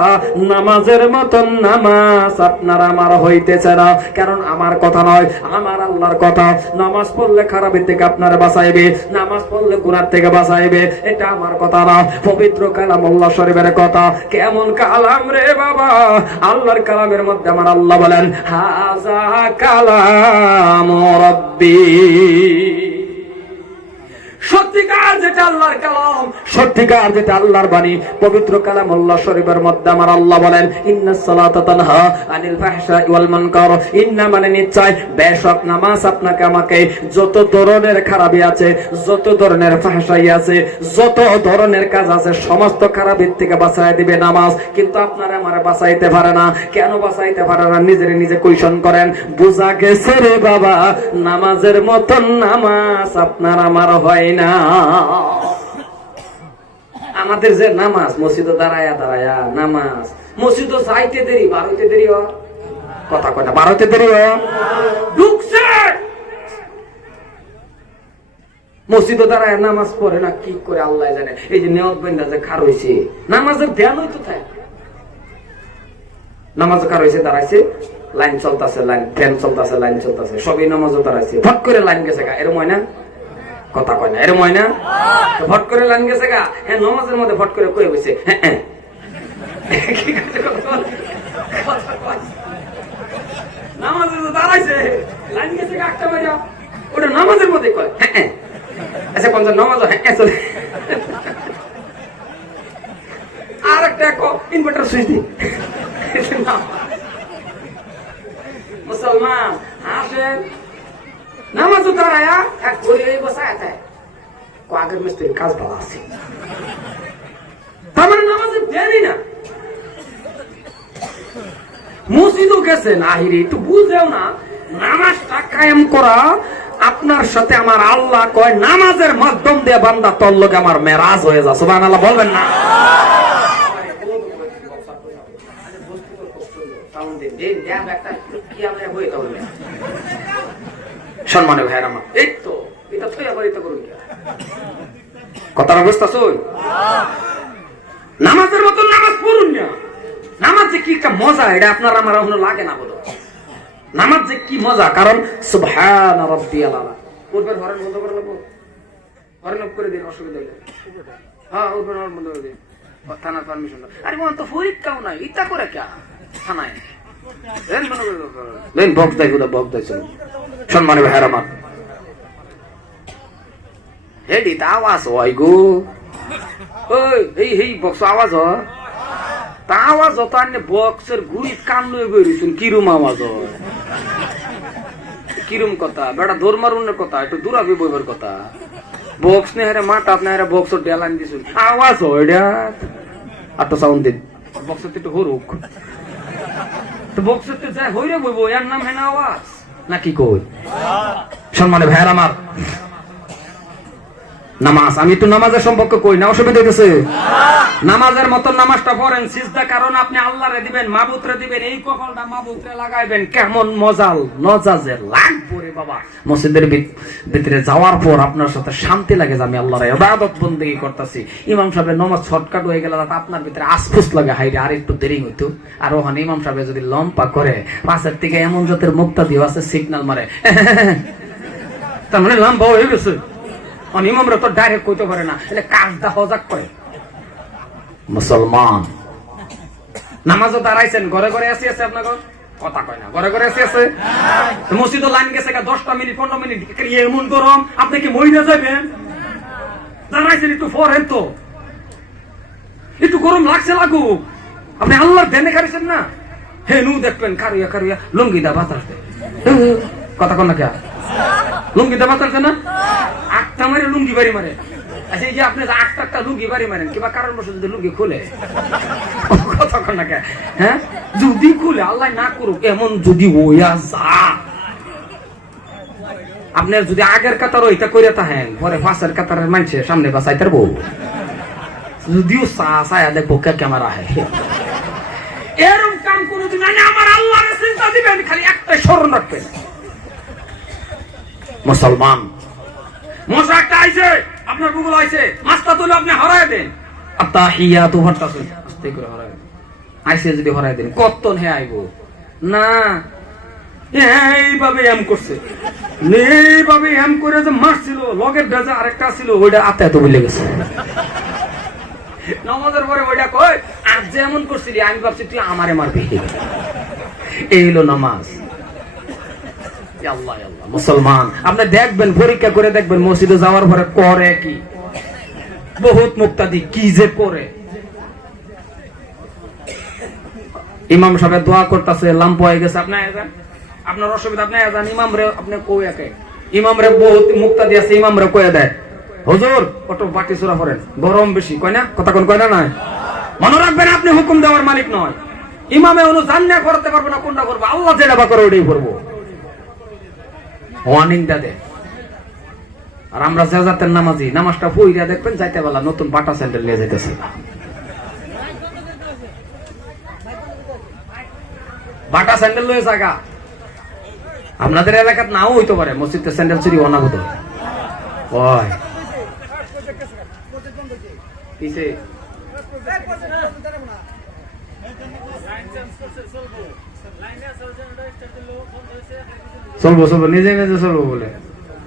নামাজের মতন নামাজ আপনার আমার হইতেছে না, কারণ আমার কথা নয়, আমার আল্লাহর কথা। নামাজ পড়লে খারাপের থেকে আপনার বাঁচাইবে, নামাজ পড়লে গুনাহ থেকে বাঁচাইবে, এটা আমার কথা না, পবিত্র কালামুল্লাহ শরীফের কথা। কেমন কালাম রে বাবা, আল্লাহর কালামের মধ্যে আমার আল্লাহ বলেন হাযা কালামু রাব্বি। সত্যিকার যেটা আল্লাহর কালাম, সত্যিকার যেটা আল্লাহর বাণী, পবিত্র কালামুল্লাহ শরীফের মধ্যে আমার আল্লাহ বলেন, ইন্নাস সালাতা তানহা আনিল ফাহশাই ওয়াল মুনকার। ইন্না মানে নিশ্চয়, বেশক নামাজ আপনাকে আমাকে যত ধরনের খারাপি আছে, যত ধরনের ফাহশাই আছে, যত ধরনের কাজ আছে, সমস্ত খারাপের থেকে বাঁচায় দিবে নামাজ। কিন্তু আপনারা আমারে বাঁচাইতে পারে না। কেন বাঁচাইতে পারে না? নিজেরে নিজে কোয়েশ্চন করেন। বুঝা গেছে রে বাবা, নামাজের মতন নামাজ আপনার আমার হয় না। আমাদের যে নামাজ, মসজিদে দাঁড়ায়া দাঁড়ায়া নামাজ, মসজিদে যাইতে দেরি, বারোতে দেরি হয়, কথা কয় না, বারোতে দেরি হয়, ঢুকছে মসজিদে দাঁড়ায় নামাজ পড়ে না, কি করে আল্লাহ জানে। এই যে নিয়ত বেন্দা যে খার হইছে, নামাজের ধ্যান হইতো থাকে, নামাজ কার হইছে, দাঁড়াইছে, লাইন চলতেছে, লাইন ফ্যান চলতেছে, লাইন চলতেছে, সবই নামাজও দাঁড়াইছে, ফট করে লাইন গেছে গা, এরম হয় না, কথা কয় না, এরম হয় না, ফট করে লাইন গেছে গা। হ্যাঁ, নামাজের মধ্যে ফট করে কয়ে বসে, হ্যাঁ নামাজে দাঁড়াইছে, লাইন গেছে গা, একটা বাজা, ওটা নামাজের মধ্যে কয় হ্যাঁ। আচ্ছা, পঞ্চাশ নামাজ হ্যাঁ চলে, আর একটা ইনভার্টার সুইচ দি। মুসলমান আসেন, নামাজ দাঁড়ায়া এক ঘড়ি বসায় থাকে, আগের মিস্ত্রির কাজ ভালো আছে, তার মানে নামাজে দেরি না। মসজিদও গেছেন, আহিরি একটু বুঝেও না, নামাজটা কায়েম করা আপনার সাথে আমার আল্লাহ কয়, নামাজের মাধ্যম দিয়ে বান্দা তোর লোকে আমার মেরাজ হয়ে যা। সুবহানাল্লাহ বলবেন না? সম্মানের ভাইয়ের আমার, এই তো এটা তো আবার এটা করুন, কথাটা বুঝতেছ? নামাজের মতন নামাজ পড়ুন না। নামাজ যে কি একটা মজা, এটা আপনার আমার এখনো লাগে না বলো। নামাজ যে কি মজা, কারণ সুবহান রাব্বিয়াল আলা। পূর্বের হরেন বন্ধ করে নেবো, হরেন অফ করে দিন, অসুবিধা হইলে। হ্যাঁ, উঠবেন, হরেন বন্ধ করে দিন, থানার পারমিশন। আরে মন তো পরীক্ষাও নাই, ইটা করে কে থানায় বক্স দেয়, বক্স দেয়। সম্মানের ভাইয়ের আমার, হেডি তা আওয়াজ হয় গো, এই বক্স আওয়াজ হয়, তা আওয়াজ হতো আনে বক্সের ঘুরি কান লয়ে বেরিয়েছেন, কিরম আওয়াজ হয়, কিরম কথা, বেটা দৌড় মারুনের কথা, একটু দূরাবি বইবার কথা, বক্স নে হেরে মাটা আপনি হেরে বক্স ডেলান দিছুন, আওয়াজ হয় এটা, আর তো সাউন্ড দিন, বক্স একটু হরুক, তো বক্স যায় হইরে বইবো, এর নাম হেনা আওয়াজ নাকি কই? সম্মানে ভাইয়ার আমার, নামাজ, আমি একটু নামাজের সম্পর্কে কই না, অসুবিধা হইতেছে? নামাজের মতন নামাজটা পড়েন, সিজদা কারণ আপনি আল্লাহরে দিবেন, মাবুদরে দিবেন, এই কপালটা মাবুদরে লাগাইবেন, কেমন মজাল নজাজে লাগবে রে বাবা। মসজিদের ভিতরে যাওয়ার পর আপনার সাথে শান্তি লাগে যে আমি আল্লাহর ইবাদত বন্দেগী করতেছি। ইমাম সাহেবের নামাজ শর্টকাট হয়ে গেল, আপনার ভিতরে আসফুস লাগে, হাইরে আর একটু দেরি হইতো। আর ওখানে ইমাম সাহেব যদি লম্পা করে, পাশের থেকে এমন জাতের মুক্তা দিয়ে আছে, সিগন্যাল মারে, তার মানে লম্বা হয়ে গেছে। ইমামরা তো ডাইরেক্ট কইতে পারে না, কাজটা হজাক করে। মুসলমান নামাজও দাঁড়াইছেন, ঘরে ঘরে আসি আছে, আপনার কথা কয় না, ঘরে ঘরে আসি আছে, মসজিদও লাইন গেছে 10টা মিনিট 15 মিনিট, এমন গরম, আপনি কি মহিলা যাবেন? দাঁড়াইছেন একটু ফরেন তো, একটু গরম লাগছে লাগুক, আপনি আল্লাহর ধ্যানে খাইছেন না। হে নু দেখবেন কারুয়া কারুয়া লুঙ্গিটা বাতাস দেয়, কথা কন না কে, লুঙ্গিটা বাতাস না, আটটা মারে লুঙ্গি বাড়ি মারে। আচ্ছা, এই যে আপনি আটটা লুঙ্গি বাড়ি মারেন, কিংবা কারণ বসে যদি লুঙ্গি খুলে, কথা কন না কে, হ্যাঁ, যদি খুলে, আল্লাহ না করুক এমন যদি হইয়া যা, আপনার যদি আগের কাতার ওইটা করে থাকেন, পরে পাশের কাতারের মানুষে সামনে বাসাই তার বউ, যদিও চায়া দেখবো কে ক্যামেরা হয়, এরকম কাম করে দিবেন, আমার আল্লাহর চিন্তা দিবেন, খালি একটাই স্মরণ রাখবেন। মুসলমান মশা একটা আইছে, আপনার গুগল আইছে, মাছটা তুলে আপনি হরাই দেন, আত্তাহিয়াতু হরতাছেন, আস্তে করে হরাই দেন, আইছে যদি হরাই দেন, কতক্ষণ হে আইব না, এইভাবে এম করছে, এইভাবে এম করে যে মারছিল, লগের ভেজা আরেকটা ছিল, ওইটা আত্মা এত বলে গেছে। নামাজের পরে ওইটা কয়, আজ যেমন করছিলি, আমি ভাবছি তুই আমারে মারবি। এই হলো নামাজ। আল্লাহ আল্লাহ মুসলমান, আপনি দেখবেন, পরীক্ষা করে দেখবেন মসজিদে যাওয়ার পরে করে কি, বহুত মুক্তাদি কি যে করে। ইমাম সাহেব দোয়া করতেছে, লাম্প হয়ে গেছে, আপনি আপনার অসুবিধা, আপনি ইমাম রে আপনি কই একে, ইমাম রে বহুত মুক্তাদি আছে, ইমাম রে কয়ে দেয় হুজুর অটো বাটি চূড়া করেন, গরম বেশি, কয় না কথা কোন, কয় না নাই। মনে রাখবেন আপনি হুকুম দেওয়ার মালিক নয়, ইমামে অনুযান না করতে পারবো না, কোনটা করবো আল্লাহ যেটা বা করে ওটাই করবো, ওয়ার্নিং দেয়। আর আমরা যে জাতের নামাজি, নামাজটা পইরা দেখবেন যাইতে বেলা নতুন বাটা স্যান্ডেল নিয়ে যাইতেছে, বাটা স্যান্ডেল লয়ে জায়গা। আপনাদের এলাকাত নাও হইতে পারে, মসজিদে স্যান্ডেল চুরি অনাগত হয়। চলবো চলবো, নিজে নিজে চলবো বলে,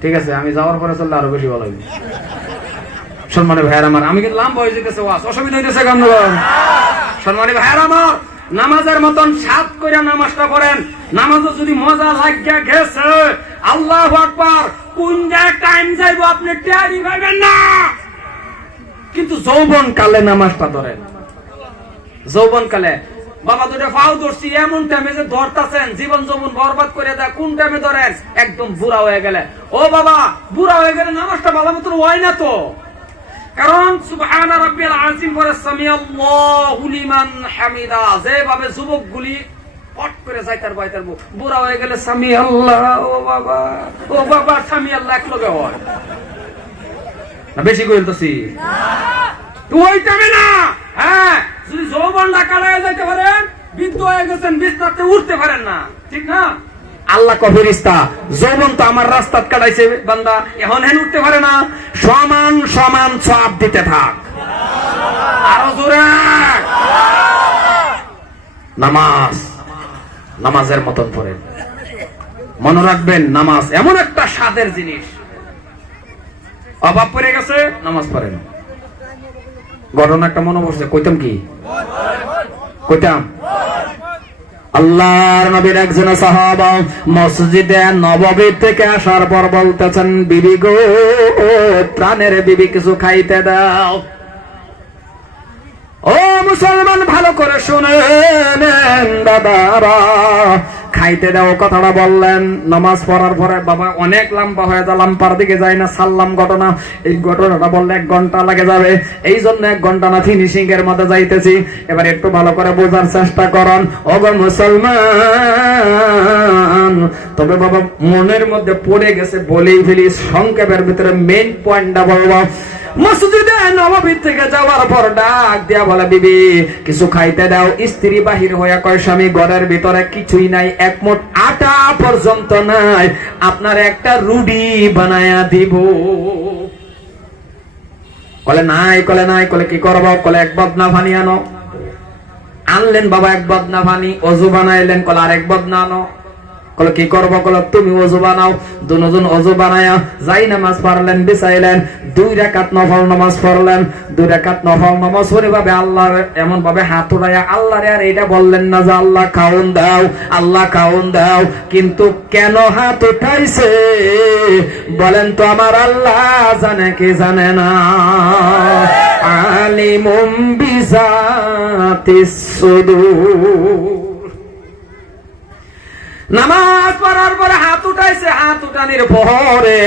ঠিক আছে, আমি যাওয়ার পরে চললে আরো বেশি ভালো হবে। সম্মানী ভাইয়ার আমার, আমি কিন্তু লাম্বা হয়ে যেতেছে, অসুবিধা হইতেছে কেন? সম্মানী ভাইয়ার আমার, নামাজের মতন সাত করে নামাজটা পড়েন। নামাজও যদি মজা লাগিয়া গেছে, আল্লাহু আকবার, কোন জায়গায় টাইম যাইবো আপনি টেরি পাবেন না। কিন্তু যৌবন কালে নামাজটা ধরেন, যৌবন কালে বাবা দুটো ফাও ধরছি, এমন টাইমে যে ধরতেছেন জীবন যৌবন বরবাদ করে দেয়, কোন টাইমে ধরেন? একদম বুড়া হয়ে গেলে। ও বাবা, বুড়া হয়ে গেলে নামাজটা ভালো মতো হয় না তো, কারণ সুবহানা রাব্বিয়াল আযীম পরে সামিআল্লাহু লিমান হামিদা, যেভাবে যুবকগুলি পট করে যাইতার বাইতার, বুড়া হয়ে গেলে সামিআল্লাহ, ও বাবা, ও বাবা, সামিআল্লাহ এক লগে হয় না, বেশি কইলতেছি তো ওই টাইমে না। হ্যাঁ, যদি যৌবনটা কাটায় যাইতে পারেন, বৃদ্ধ হয়ে গেছেন, বিছনাতে উঠতে পারেন না, ঠিক না? আল্লাহ কো ফেরেশতা, যৌবন তো আমার রাস্তাত কাটাইছে বান্দা, এখন হেন উঠতে পারে না, সমান সমান সওয়াব দিতে থাক, আরো জোরে। নামাজ নামাজের মতন পড়েন, মনে রাখবেন নামাজ এমন একটা স্বাদের জিনিস, অভাব পড়ে গেছে নামাজ পড়েন। ঘটনা একটা মনে পড়ছে, কইতাম কি কইতাম, আল্লাহর নবীর একজন সাহাবা মসজিদে নববী থেকে আসার পর বলতেছেন, বিবি গো, প্রাণের বিবি কিছু খাইতে দাও। ও মুসলমান, ভালো করে শুনেন দাদারা, খাইতে দাও কথাটা বললেন। নামাজ পড়ার পরে বাবা অনেক লম্বা হয়ে যায়, লাম্পার দিকে যায় না, সাল্লাম ঘটনা, এই ঘটনাটা বললে 1 ঘন্টা লাগে যাবে, এই জন্য 1 ঘন্টা না ফিনিশিং এর মধ্যে যাইতেছি। এবার একটু ভালো করে বোঝার চেষ্টা করুন ও গো মুসলমান। তবে বাবা মনের মধ্যে পড়ে গেছে বলেই ফেলি, সংক্ষেপের ভিতরে মেইন পয়েন্টটা বলবো। মসজিদে নববী থেকে যাওয়ার পর ডাক দিয়া বলে, বিবি কিছু খাইতে দাও। স্ত্রী বাহির হইয়া কয়, স্বামী ঘরের ভিতরে কিছুই নাই, এক মুঠ আটা পর্যন্ত নাই, আপনার একটা রুটি বানায়া দিব। কলে নাই, কলে নাই, কলে কি করবো? কলে 1 বদনা পানি আনো। আনলেন বাবা 1 বদনা পানি, অজু বানাইলেন, কলে আর 1 বদনা আনো। কলে কি করবো? কলে তুমি অজু বানাও। দুজন অজু বানায়া যাই নামাজ পড়লেন, বিছাইলেন, 2 রাকাত নফল নামাজ পড়লেন। 2 রাকাত নফল নামাজ পড়ে ভাবে আল্লাহ এমন ভাবে হাত উঠাইয়া আল্লাহরে আর এটা বললেন না যে আল্লাহ খাওন দাও, আল্লাহ খাওন দাও। কিন্তু কেন হাত উঠাইছে বলেন তো আমার আল্লাহ জানে কি জানে না? আলিমুম বিজাতিস সুদূর। নামাজ পড়ার পরে হাত উঠাইছে, হাত উঠানির পরে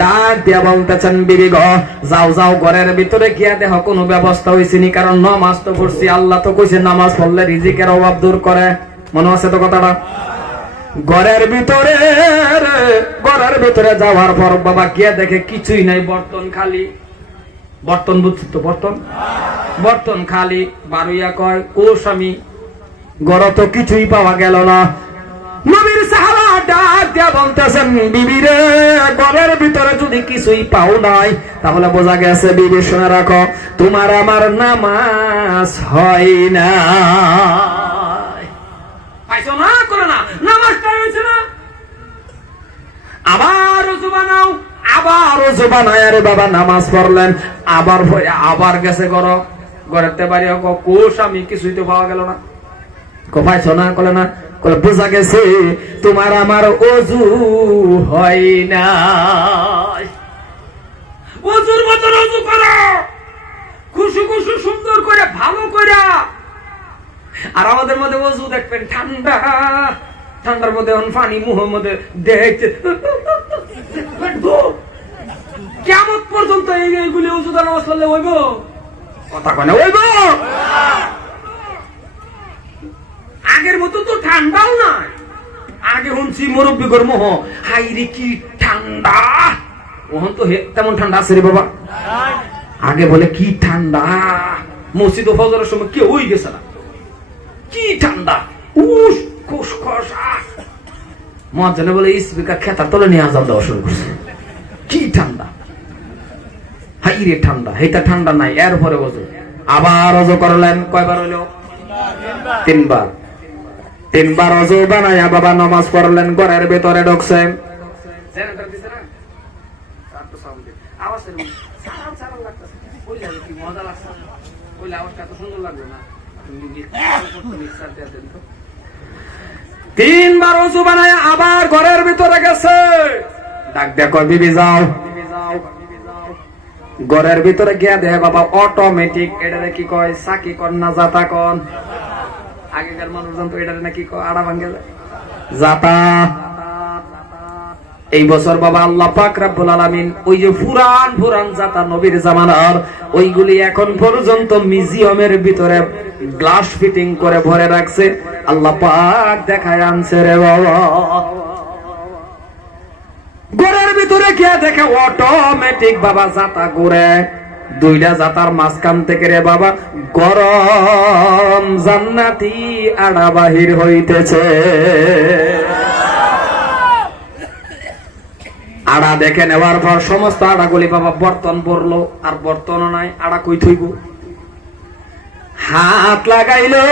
ডাক দিয়া বলতেছেন, বিবি গো, যাও যাও ঘরের ভিতরে গিয়া দেখ কোনো ব্যবস্থা হয়েছে নি, কারণ নামাজ তো পড়ছি, আল্লাহ তো কইছে নামাজ পড়লে রিজিকের অভাব দূর করে। মনে আছে তো কথাটা? ঘরের ভিতরে যাওয়ার পর বাবা গিয়া দেখে কিছুই নাই, বর্তন খালি। বর্তন বুঝছি তো, বর্তন খালি। বারুইয়া কয়, ও স্বামী, ঘর তো কিছুই পাওয়া গেল না। নবীর সাহাবা ডাক দিয়া বলতেছেন, বিবি রে, ঘরের ভিতরে যদি কিছুই পাও নাই, তাহলে বোঝা গেছে বিবি শুনে রাখো, তোমার আমার নামাজ হয় না। পাইছো না? করে না, নামাজটা হয়েছে না। আবার ওযু বানাও, আবার ওযু বানায় রে বাবা নামাজ পড়লেন। আবার গেছে ঘরেতে বাড়ি, কো স্বামী কিছুই তো পাওয়া গেল না। কো পাইছো না? কলে না। বোঝা গেছে তোমার আমার অজু হয় না। অজুর মতন অজু করো, খুশু খুশু সুন্দর করে ভালো করে। আর আমাদের মধ্যে অজু দেখবেন ঠান্ডা, ঠান্ডার মধ্যে এখন পানি মুহের মধ্যে দেখছে। কেমন পর্যন্ত এইগুলি অজু দ্বারা নামাজ পড়লে হইব? কথা কয় না হইব? আগের মতো তো ঠান্ডাও নাই। আগে শুনছি মুরব্বী কর মোহ হাইরে কি ঠান্ডা, ওহন তো তেমন ঠান্ডা আছে রে বাবা। আগে বলে কি ঠান্ডা, মসজিদ ফজরের সময় কেউ হই গেছে না, কি ঠান্ডা, উস খুশ খসা। মহাজনে বলে স্পিকার খেতার তলে নিয়ে আজাব দেওয়া শুরু করছে, কি ঠান্ডা, হাইরে ঠান্ডা। এইটা ঠান্ডা নাই। এরপরে অজু, আবার অজু করলেন। কয়বার হইল? তিনবার। তিনবার অজু বানায়া বাবা নামাজ পড়লেন, ঘরের ভেতরে ঢুকছেন। তিনবার অজু বানায়া আবার ঘরের ভিতরে গেছে। ডাক দেখো বিবি যাও। ঘরের ভিতরে গিয়া দেখে বাবা অটোমেটিক, এটা কি কয় সাকি কন না জাতা কন? আগেকার মানুষজন তো এটা নাকি আড়া ভাঙ্গে জাতা। এই বছর বাবা আল্লাহ পাক রব্বুল আলামিন ওই যে পুরান পুরান জাতা নবীর জামানার, ওইগুলি এখন পর্যন্ত মিউজিয়ামের ভিতরে গ্লাস ফিটিং করে ভরে রাখছে। আল্লাহ পাক দেখায় আনছে রে বাবা। ঘরের ভিতরে গিয়ে দেখে অটোমেটিক বাবা জাতা ঘুরে। দুইটা জাতার মাঝখান থেকে রে বাবা গরম জান্নাতি আড়া বাহির হইতেছে। আড়া দেখে নেওয়ার পর সমস্ত আড়াগুলি বাবা বর্তন পড়লো, আর বর্তনও নাই, আড়া কই থইব? হাত লাগাইলো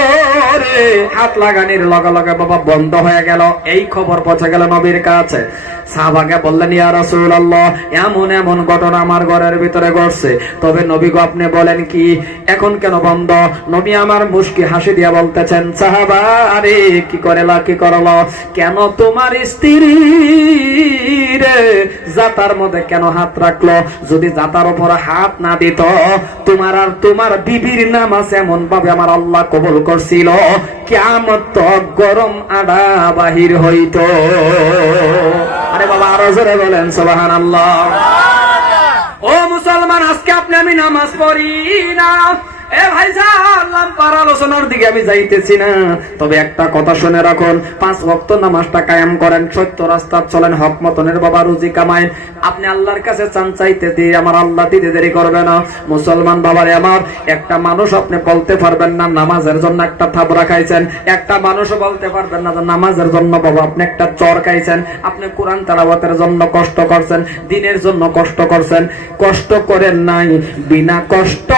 রে, হাত লাগানির লগে লগে বাবা বন্ধ হয়ে গেল। এই খবর পৌঁছে গেল নবীর কাছে। সাহাবাকে বললেন, ইয়া রাসূলুল্লাহ, এমন এমন ঘটনা আমার ঘরের ভিতরে ঘটছে, তবে নবী গো আপনি বলেন কি এখন কেন বন্ধ? নবী আমার মুস্কি হাসি দিয়া বলতেছেন, সাহাবা আরে কি করেলা, কি করলো, কেন তোমার স্ত্রী রে জাতার মধ্যে কেন হাত রাখলো? যদি জাতার উপর হাত না দিত, তোমার আর তোমার বিবির নামাজ এমন ভাবে আমার আল্লাহ কবুল করছিল, কিয়ামত গরম আড়া বাহির হইতো। আরে বাবা আরো জোরে বলেন সুবহানাল্লাহ। ও মুসলমান, আজকে আপনি আমি নামাজ পড়ি না। এ ভাইজান, লাম্পার আলোচনার দিকে আমি যাইতেছি না, তবে একটা কথা শুনে রাখুন, 5 ওয়াক্ত নামাজটা কায়েম করেন, সত্য রাস্তা চলেন, হক মতনের বাবা রুজি কামাইন। আপনি আল্লাহর কাছে চান চাইতে দিয়ে আমার আল্লাহ দিতে দেরি করবে না। মুসলমান বাবারে আমার, একটা মানুষ আপনি বলতে পারবেন না নামাজের জন্য একটা থাবড়া খাইছেন, একটা মানুষ বলতে পারবেন না নামাজের জন্য বাবা আপনি একটা চর খাইছেন। আপনি কোরআন তেলাওয়াতের জন্য কষ্ট করছেন, দিনের জন্য কষ্ট করছেন, কষ্ট করেন নাই, বিনা কষ্ট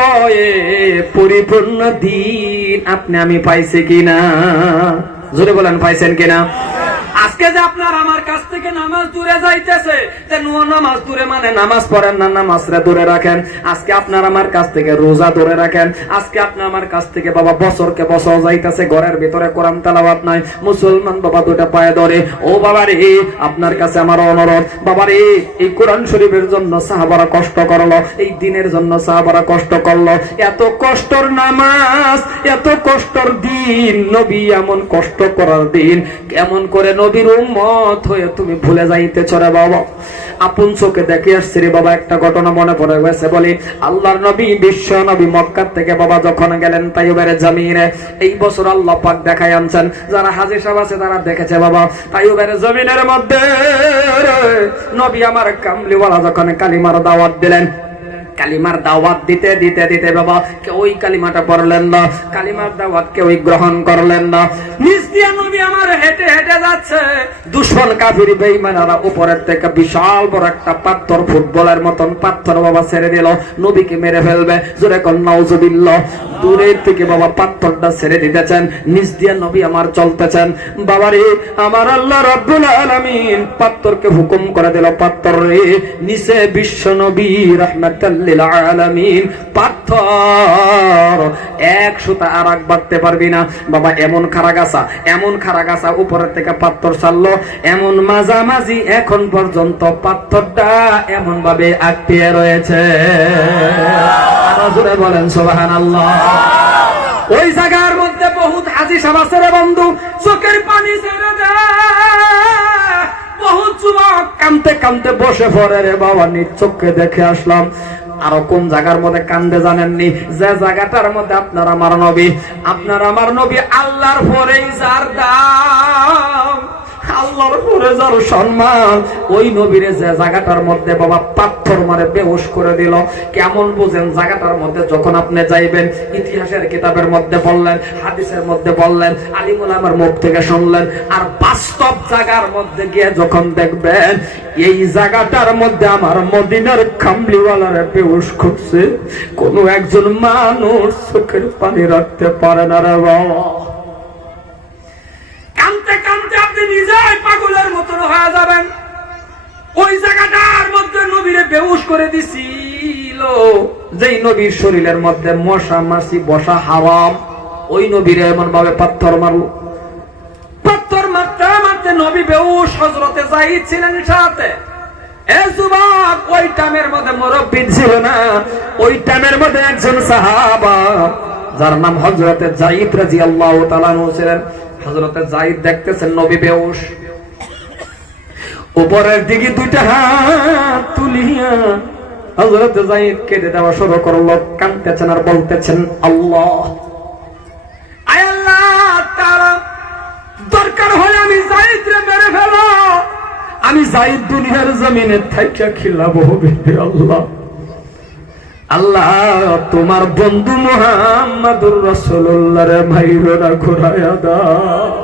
পরিপূর্ণ দিন আপনি আমি পাইছি কিনা? জোরে বলেন পাইছেন কিনা? আজকে যে আপনার আমার কাছ থেকে নামাজ দূরে যাইতেছে, যে নামাজ দূরে মানে নামাজ পড়েন না, নামাজরে দূরে রাখেন। আজকে আপনার আমার কাছ থেকে রোজা দূরে রাখেন। আজকে আপনার আমার কাছ থেকে বাবা বছরকে বছর যাইতেছে, ঘরের ভিতরে কোরআন তেলাওয়াত নাই। মুসলমান বাবা দুটা পায়ে ধরে, ও বাবা রে, আপনার কাছে আমার অনুরোধ, বাবা রে, এই কোরআন শরীফের জন্য সাহাবারা কষ্ট করলো, এই দিনের জন্য সাহাবারা কষ্ট করলো। এত কষ্টর নামাজ, এত কষ্টর দিন, নবী এমন কষ্ট করার দিন, কেমন করে নবীর উম্মত হয়ে তুমি ভুলে যাইতেছ রে বাবা? আপন চোখে দেখে আসছে রে বাবা। একটা ঘটনা মনে পড়ে গেছে, বলি আল্লাহর নবী, বিশ্ব নবী মক্কা থেকে বাবা যখন গেলেন তাইয়ুবের জমিনে, এই বছর আল্লাহ পাক দেখাই আনছেন, যারা হাজী সাহেব আছে তারা দেখেছে বাবা, তাইয়ুবের জমিনের মধ্যে নবী আমার কামলিওয়ালা যখন কালিমার দাওয়াত দিলেন, কালিমার দাওয়াত দিতে দিতে দিতে বাবা কেউই কালিমাটা পড়লেন না, কালিমার দাওয়াত কেউই গ্রহণ করলেন না। নিজ দিয়ে নবী আমার হেঁটে হেঁটে যাচ্ছে, দুশমন কাফির বেঈমানরা উপরের থেকে বিশাল বড় একটা পাথর, ফুটবলের মতন পাথর বাবা ছেড়ে দিল, নবীকে মেরে ফেলবে। জোরে কোন নাউজুবিল্লাহ। দূরের থেকে বাবা পাথরটা ছেড়ে দিতেছেন, নিজ দিয়ে নবী আমার চলতেছেন। বাবারে আমার আল্লাহ রাব্বুল আলামিন পাথরকে হুকুম করে দিল, পাথর রে নিচে বিশ্ব নবী রাহমাতুল লিল আলামিন। পাথর এক সুতা আর এক বাঁধতে পারবি না বাবা। এমন খারাগাছা উপরের থেকে পাথর ছাড়লো, এমন মাঝামাঝি এখন পর্যন্ত পাথরটা এমন ভাবে আটকে রয়েছে। আরো জোরে বলেন সুবহানাল্লাহ। ওই জায়গার মধ্যে বহুত হাজি সাহেব আছে রে বন্ধু, চোখের পানি ছেড়ে দেয়। বহুত যুবক কাঁদতে কাঁদতে বসে পড়ে রে বাবা, নিজ চোখে দেখে আসলাম। আরো কোন জায়গার মধ্যে কান্দে জানেননি? যে জায়গাটার মধ্যে আপনার আমার নবী আল্লাহর পরেই যার দাম, আল্লাহর পরে যার সম্মান, ওই নবীরে যে জায়গাটার মধ্যে বাবা পাথর মারে বেহুশ করে দিল। কেমন বুঝেন? জায়গাটার মধ্যে যখন আপনি যাইবেন, ইতিহাসের কিতাবের মধ্যে বললেন, হাদিসের মধ্যে বললেন, আলিম উলামার মুখ থেকে শুনলেন, আর বাস্তব জায়গার মধ্যে গিয়ে যখন দেখবেন এই জায়গাটার মধ্যে আমার মদিনার কামলিওয়ালারে বেহুশ করছে, কোনো একজন মানুষ চোখের পানি রাখতে পারে না রে বাবা। কাঁদতে কাঁদতে আপনি নিজেই পাগলের মতন হয়ে যাবেন। ওই জায়গাটার মধ্যে নবীরে বেহুশ করে দিছিল, যেই নবীর শরীরের মধ্যে মশা মাছি বসা হারাম, ওই নবীরে এমন ভাবে পাথর মারলো। পাথর মারতে মারতে নবী বেহুশ। হযরতে যায়েদ ছিলেন সাথে। এ যুবক, ওই টাইমের মধ্যে মুরব্বি ছিল না, ওই টাইমের মধ্যে একজন সাহাবা যার নাম হযরতে যায়েদ রাদিয়াল্লাহু তাআলা আনহু ছিলেন। হযরতে যায়েদ দেখতেছেন নবী বেহুশ, উপরের দিকে দুইটা হাত তুলিয়া হযরতে যায়েদ কেঁদে দেওয়া শুরু করলো। কাঁদতেছেন আর বলতেছেন, আল্লাহ, আয় আল্লাহ তাআলা, দরকার হয় আমি যায়েদরে মেরে ফেলো, আমি যায়েদ দুনিয়ার জমিনে থাইকা খিলাবো হবে আল্লাহ। আল্লাহ, তোমার বন্ধু মুহাম্মাদুর রাসূলুল্লাহর ভাইরা ঘুরায়া দাও।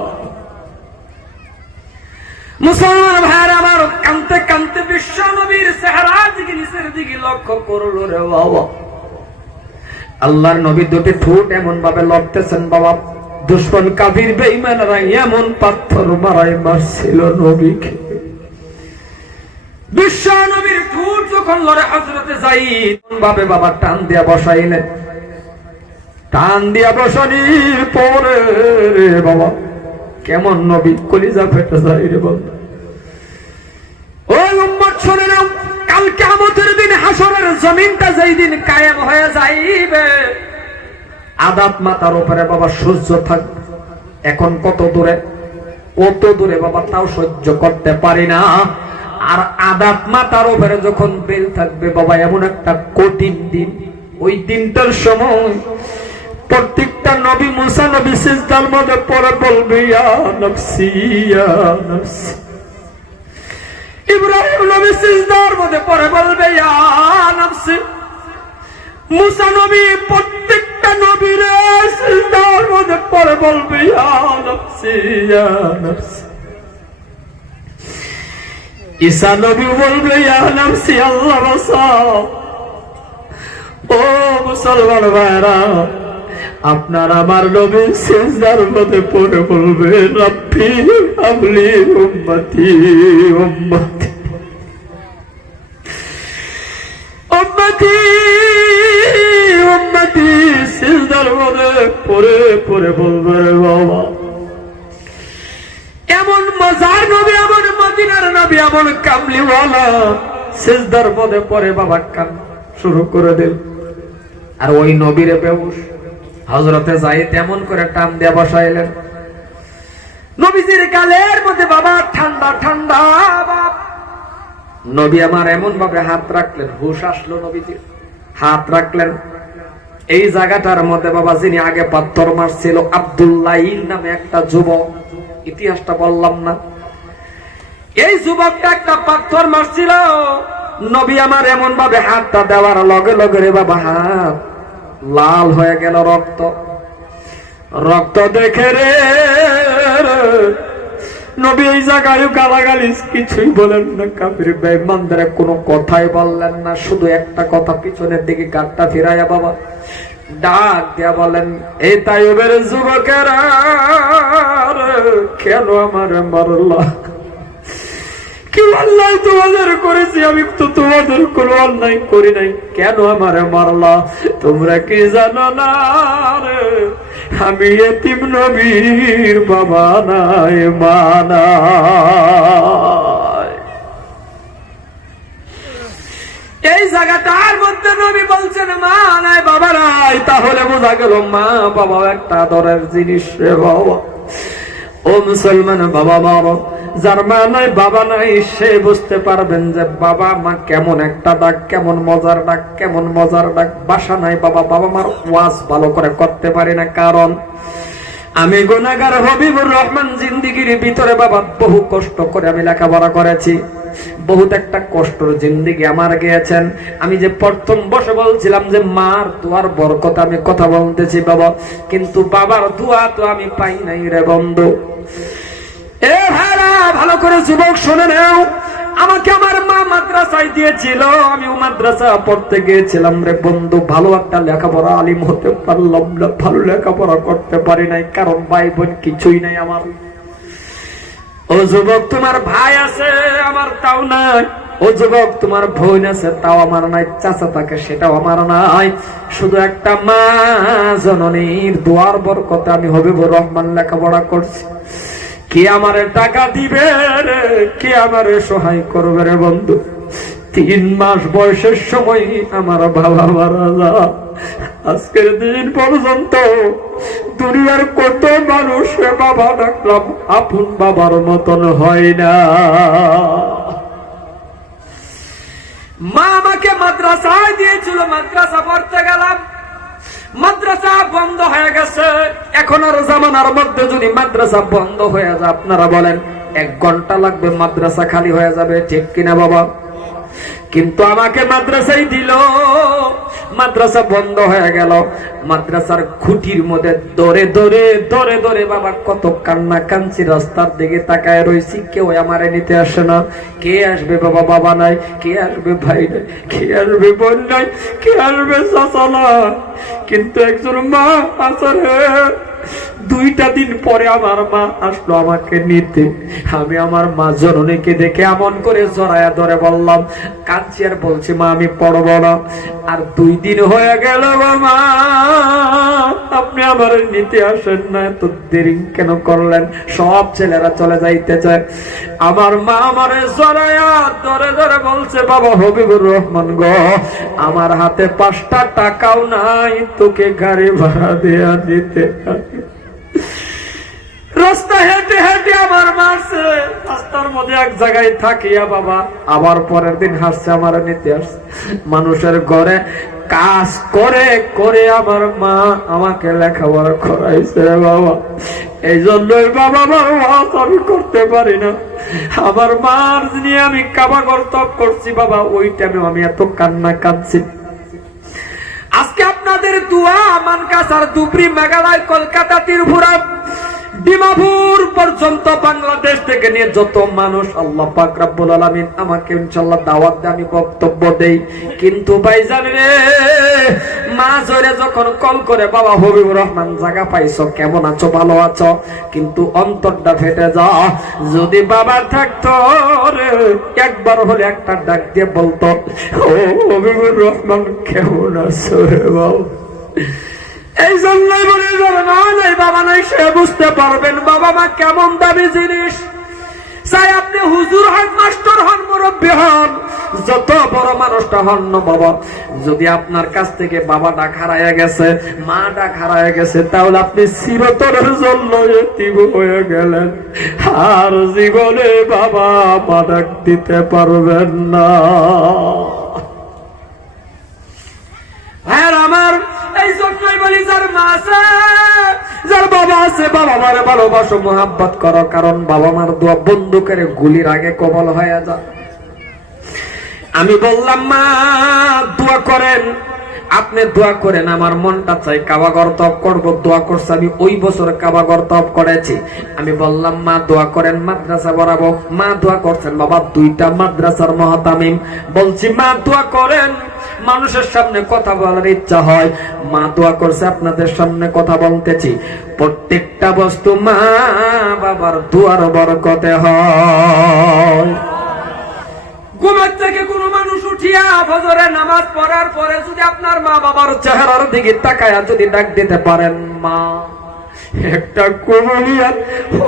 মুসলমান ভাইরা আমার, কাঁদতে কাঁদতে বিশ্ব নবীর চেহারা দিকে নিচের দিকে লক্ষ্য করলো রে বাবা। আল্লাহর নবী দুটি ঠোঁট এমন ভাবে লড়তেছেন বাবা, দুশমন কাফির বেঈমানরা এমন পাথর মারছিল নবীকে। বিশ্ব নবীর ঠোঁট যখন লড়ে হযরতে যায়েদ ভাবে বাবা টান দিয়া বসাইলেন। টান দিয়া বসানির পরে রে বাবা, কেমন নবী কলিজা ফেটে যায় রে বন্ধু। ওই উম্মত শুনে নাও, কাল কিয়ামতের দিন হাসরের জমিনটা যেই দিন কায়েম হয়ে যাইবে, আদাত মাথার উপরে বাবা সূর্য থাকবে। এখন কত দূরে বাবা, তাও সহ্য করতে পারি না। আর আদাত মাথার উপরে যখন বেল থাকবে বাবা, এমন একটা কঠিন দিন। ওই দিনটার সময় প্রত্যেকটা নবী, মুসা নবী সিজদার মধ্যে পড়ে বলবে, ইয়া নফসি ইয়া নফসি। ইব্রাহিম নবী সিজদার মধ্যে পড়ে বলবে, ইয়া নফসি। মুসা নবী প্রত্যেকটা নবীর সিজদার মধ্যে পড়ে বলবে, ইয়া নফসি ইয়া নফসি। ঈসা নবী বলবে, ইয়া নফসি আল্লাহ বাঁচাও। ও মুসলমান ভাইরা, আপনার আমার নবী সিজদার মধ্যে পড়ে বলবে, রব্বি হাবলি উম্মতি উম্মতি উম্মতি উম্মতি। সিজদার মধ্যে পড়ে বলবে রে বাবা। এমন মজার নবী, এমন মদিনার নবী, এমন কামলিওয়ালা সিজদার মধ্যে পড়ে বাবা কান শুরু করে দিল। আর ওই নবীরে বেহুশ হযরতে যায়েদ এমন করে টান দিয়ে বসাইলেন। নবীজির গালের মধ্যে বাবা ঠান্ডা ঠান্ডা বাপ। নবী আমার এমন ভাবে হাত রাখলেন, হুশ আসলো নবীজির। হাত রাখলেন এই জায়গাটার মধ্যে বাবা, যিনি আগে পাথর মারছিল আব্দুল্লাহ নামে একটা যুবক, ইতিহাসটা বললাম না? এই যুবকটা একটা পাথর মারছিল। নবী আমার এমন ভাবে হাতটা দেওয়ার লগে লগে রে বাবা হাত লাল হয়ে গেল। রক্ত দেখে রে নবী এই জায়গায় গালাগালি কিছুই বলেন না, কাফির বেঈমানদের কোনো কথাই বললেন না। শুধু একটা কথা, পিছনের দিকে গাটটা ফিরাইয়া বাবা ডাক দিয়া বলেন, এই তাইবের যুবকেরা কেন আমার মারলা? কি অন্যায় তোমাদের করেছি? আমি তো তোমাদের কোনো অন্যায় করি নাই, কেন আমারে মারলা? তোমরা কি জানো না রে, আমি এতিম নবীর বাবা নাই মা নাই। এই জায়গাটার মধ্যে নবী বলছেন মা নাই বাবা নাই, তাহলে বোঝা গেল মা বাবা একটা আদরের জিনিস রে বাবা। ও মুসলমান, বাবা মারো, যার মা নাই বাবা নাই সে বুঝতে পারবেন যে বাবা মা কেমন একটা ডাক, কেমন মজার ডাক, কেমন মজার ডাক। বাসা নাই বাবা, বাবা মার ওয়াজ ভালো করে করতে পারি না, কারণ আমি গুনাহগার হবিবুর রহমান জিন্দিগির ভিতরে বাবা বহু কষ্ট করে আমি লেখাপড়া করেছি, বহুত একটা কষ্টর জিন্দিগি আমার গিয়েছেন। আমি যে প্রথম বসে বলছিলাম যে মার দোয়ার বরকত আমি কথা বলতেছি বাবা, কিন্তু বাবার দোয়া তো আমি পাই নাই রে বন্ধু। এ ভাইরা ভালো করে যুবক শুনে নাও, আমাকে আমার মা মাদ্রাসায় দিয়েছিল, আমিও মাদ্রাসা পড়তে গিয়েছিলাম রে বন্ধু। ভালো একটা লেখাপড়া আলিম হতে পারলাম না, ভালো লেখাপড়া করতে পারি নাই, কারণ ভাই বোন কিছুই নাই আমার। ও যুবক, তোমার ভাই আছে আমার তাও নাই। ও যুবক, তোমার বোন আছে তাও আমার নাই, চাচা থাকে সেটাও আমার নাই। শুধু একটা মা জননীর দোয়ার বরকতে আমি হবিবুর রহমান লেখাপড়া করছি। কে আমারে টাকা দিবে রে, কে আমারে সহায় করবে রে বন্ধু? 3 মাস বয়সের সময় আমার বাবা মারা যায়। আজকের দিন পর্যন্ত দুনিয়ার কত মানুষে বাবা ডাকলাম, আপন বাবার মতন হয় না। মা আমাকে মাদ্রাসায় দিয়েছিল, মাদ্রাসা পড়তে গেলাম, মাদ্রাসা বন্ধ হয়ে গেছে। এখন আর জামানার মধ্যে যদি মাদ্রাসা বন্ধ হয়ে যায়, আপনারা বলেন 1 ঘন্টা লাগবে মাদ্রাসা খালি হয়ে যাবে, ঠিক কিনা বাবা? কিন্তু আমাকে মাদ্রাসায় দিল, মাদ্রাসা বন্ধ হয়ে গেল। মাদ্রাসার খুঁটির মধ্যে দরে দরে দরে দরে বাবা কত কান্না কাঁদছি, রাস্তার দিকে তাকায় রয়েছি, কেউ আমারে নিতে আসে না। কে আসবে বাবা? বাবা নাই। কে আসবে? ভাই নাই। কে আসবে? বোন নাই। কে আসবে? চাচা নাই। কিন্তু একজন মা আছে রে। 2টা দিন পরে আমার মা আসলো আমাকে নিতে। আমি আমার মা জননীকে দেখে এমন করে জড়ায়া ধরে বললাম, কাঁদছি আর বলছি মা আমি পড়ব না। আর 2 দিন হয়ে গেল মা, আপনি আমার নিতে আসেন না, এত দেরি কেন করলেন? সব ছেলেরা চলে যাইতে চায়। আমার মা আমারে জড়ায়া ধরে ধরে বলছে, বাবা হবিবুর রহমান গো, আমার হাতে 5টা টাকাও নাই তোকে গাড়ি ভাড়া দেয়া দিতে। রাস্তা হেঁটে হেঁটে আমার মারছে, রাস্তার মধ্যে এক জায়গায় থাকিয়া বাবা আবার পরের দিন হাসছে আমার নিতে আসছে। মানুষের ঘরে কাজ করে করে আমার মা আমাকে লেখাপড়া করাইছে রে বাবা। এই জন্যই বাবা আমার ওয়াজ আমি করতে পারি না। আমার মার নিয়ে আমি কাবা গর্তব করছি বাবা, ওই টাইমে আমি এত কান্না কাঁদছি। আজকে আপনাদের দোয়া মানকাসার, ধুবড়ী, মেঘালয়, কলকাতা, ত্রিপুরা, ডিমাপুর পর্যন্ত বাংলাদেশ থেকে নিয়ে যত মানুষ আল্লাহ পাক রব্বুল আলামিন আমাকে ইনশাআল্লাহ দাওয়াত দিয়ে আমি বক্তব্য দেই। কিন্তু ভাইজান রে, মা জোরে যখন কল করে, বাবা হবিবুর রহমান জায়গা পাইছো, কেমন আছো, ভালো আছো, কিন্তু অন্তরটা ফেটে যা। যদি বাবা থাকতো রে, একবার হলে একটা ডাক দিয়ে বলতো, ও হবিবুর রহমান কেমন আছো রে বাবা। এই জন্যই বলে যাবে মা নাই বাবা নাই, সে বুঝতে পারবেন বাবা মা কেমন দামি জিনিস। চাই আপনি হুজুর হন, মাস্টার হন, মুরব্বী হন, যত বড় মানুষটা হন না বাবা, যদি আপনার কাছ থেকে বাবা ডাক হারায় গেছে, মা ডাক হারায় গেছে, তাহলে আপনি চিরতরের জন্য এতিম হয়ে গেলেন, আর জীবনে বাবা মা ডাক দিতে পারবেন না। ভাইয়ার আমার, এই জন্যই বলি যার মা আছে, যার বাবা আছে, বাবা মারে ভালোবাসো, মোহাব্বত করো, কারণ বাবা মার দোয়া বন্দুকের গুলির আগে কবল হয়ে যায়। আমি বললাম মা দোয়া করেন, আপনি দোয়া করেন, আমার মনটা চাই কাবা গর্তব করবো। দোয়া করছে, আমি ওই বছর কাবা গর্তব করেছি। আমি বললাম মা দোয়া করেন, মাদ্রাসা বাড়াবো। মা দোয়া করছেন, বাবা 2টা মাদ্রাসার মহতামিম। বলছি মা দোয়া করেন, মানুষের সামনে কথা বলার ইচ্ছা হয়। মা দোয়া করছে, আপনাদের সামনে কথা বলতেছি। প্রত্যেকটা বস্তু মা বাবার দোয়ার বরকতে হয়। ঘুমের থেকে কোনো মানুষ উঠিয়া ফজরের নামাজ পড়ার পরে যদি আপনার মা বাবার চেহারার দিকে তাকায়া যদি ডাক দিতে পারেন মা, একটা কবুলিয়াত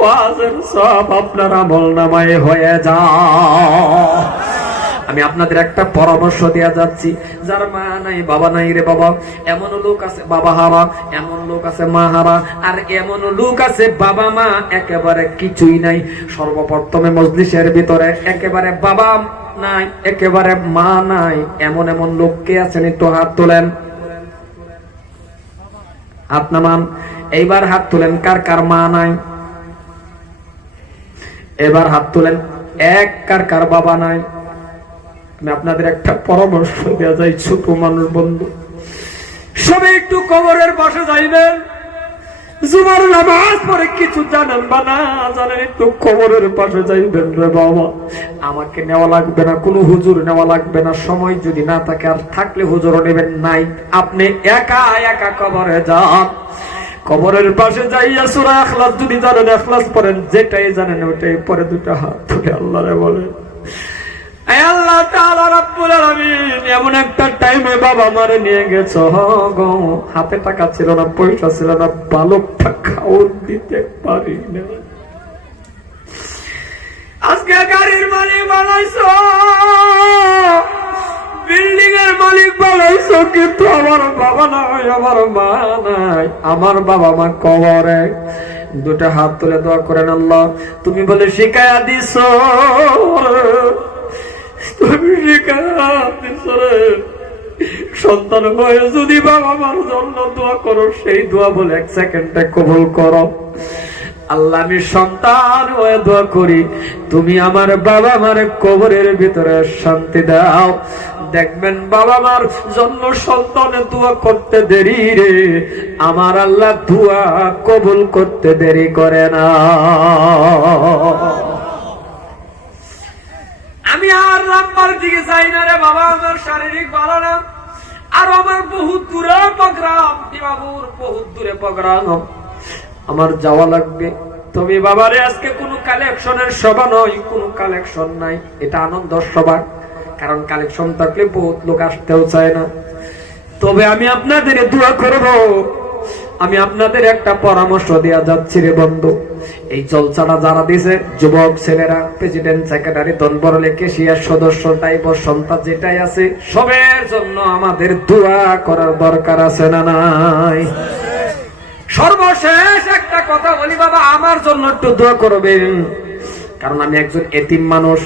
ওয়াজের সব আপনার আমল নামায় হয়ে যায়। আমি আপনাদের একটা পরামর্শ দেয়া যাচ্ছি, যার মা নাই বাবা নাই রে বাবা, এমন লোক আছে বাবা হারা, এমন লোক আছে মা হারা, আর এমন লোক আছে বাবা মা একেবারে কিছুই নাই। সর্বপ্রথমে মজলিসের ভিতরে একেবারে বাবা নাই, একেবারে মা নাই, এমন এমন লোক কে আছেন? একটু হাত তোলেন, হাত নামান। এইবার হাত তুলেন কার কার মা নাই। এবার হাত তুলেন এক কার কার বাবা নাই। আমি আপনাদের একটা পরামর্শ দেওয়া যায়, ছোট মানুষ বন্ধু, সবাই একটু কবরের পাশে যাইবেন। জুমার নামাজ পড়ে কিছু জানেন বা না জানেন, একটু কবরের পাশে যাইবেন রে বাবা। আমাকে নেওয়া লাগবে না, কোনো হুজুর নেওয়া লাগবে না, সময় যদি না থাকে, আর থাকলে হুজুরও নেবেন নাই, আপনি একা একা কবরে যান। কবরের পাশে যাইয়া সূরা ইখলাস যদি জানেন ইখলাস পড়েন, যেটাই জানেন ওটাই পরে দুটো হাত তুলে আল্লাহরে বলেন, আল্লাহ তাআলা রব্বুল আলামিন, এমন একটা টাইমে বাবা মারে নিয়ে গেছো গো, হাতে টাকা ছিল না, পয়সা ছিল না, বালকটা খাওয়ার দিতে পারি না। আজকে গাড়ির মালিক বানাইছো, বিল্ডিং এর মালিক বানাইছো, কিন্তু আমার বাবা নাই, আমার মা নাই, আমার বাবা মা কবরে। দুটো হাত তুলে দোয়া করেন, আল্লাহ তুমি বলে শিখায়া দিছো, সন্তান হয়ে যদি বাবা মার জন্য দোয়া করো, সেই দোয়া বলে 1 সেকেন্ডে কবুল করো। আল্লাহ আমি সন্তান হয়ে দোয়া করি, তুমি আমার বাবা মার কবরের ভিতরে শান্তি দাও। দেখবেন বাবা মার জন্য সন্তানে দোয়া করতে দেরি রে, আমার আল্লাহ দোয়া কবুল করতে দেরি করে না। আমি আর নাম্বার দিকে যাই না রে বাবা, আমার শারীরিক ভালো না, আর আমার বহুত দূরে প্রোগ্রাম, বাবুর বহুত দূরে প্রোগ্রাম, আমার যাওয়া লাগবে। তবে বাবারে আজকে কোনো কালেকশনের সভা নয়, কোনো কালেকশন নাই, এটা আনন্দ সভা, কারণ কালেকশন থাকলে বহুত লোক আসতেও চায় না। তবে আমি আপনাদের দোয়া করব, আমি আপনাদের একটা পরামর্শ দেয়া যাচ্ছি রে বন্ধু। এই জলসাটা যারা দিছে, যুবক ছেলেরা, প্রেসিডেন্ট সেক্রেটারি, দনবরলে কেশিয়ার সদস্য, টাইপর সন্তান যেটাই আছে, সবের জন্য আমাদের দোয়া করার দরকার আছে না নাই? সর্বশেষ একটা কথা বলি বাবা, আমার জন্য একটু দোয়া করবেন, কারণ আমি একজন এতিম মানুষ,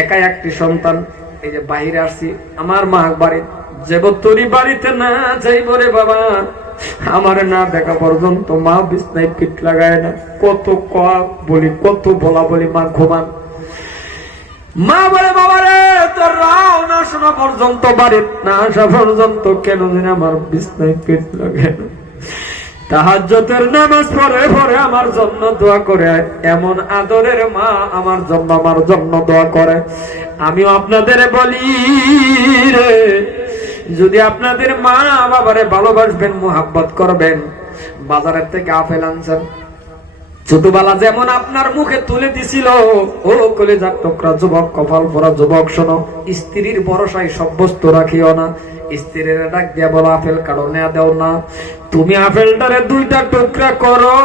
একা একটি সন্তান। এই যে বাইরে আসছি, আমার মা বাড়ি যাব, তোরই বাড়িতে না যাইব রে বাবা, আমার না দেখা পর্যন্ত মা বিছনায় পিঠ লাগায় না। কত বলি, কত বলা বলি, মা ঘুমান, মা বলে বাবা রে তোর রাও না শোনা পর্যন্ত, বাড়ি না আসা পর্যন্ত কেন যেন আমার বিছনায় পিঠ লাগে না। তাহাজ্জুদের নামাজ পড়ে পড়ে আমার জন্য দোয়া করে, এমন আদরের মা আমার জন্য দোয়া করে। আমিও আপনাদের বলি রে, যদি আপনাদের মা বাবারে ভালোবাসবেন, মুহাব্বত করবেন, বাজারের থেকে আপেল আনছেন, ছোটবেলা যেমন আপনার মুখে তুলে দিছিল, ও কলিজার টুকরা যুবক, কপাল ভরা যুবক, শোনো, স্ত্রীর ভরসায় সব বস্তু রাখিও না। স্ত্রীর ডাক দিয়া বলো আপেল কাটো, নেয়া দেও না, তুমি আপেলটারে 2টা টুকরা করো,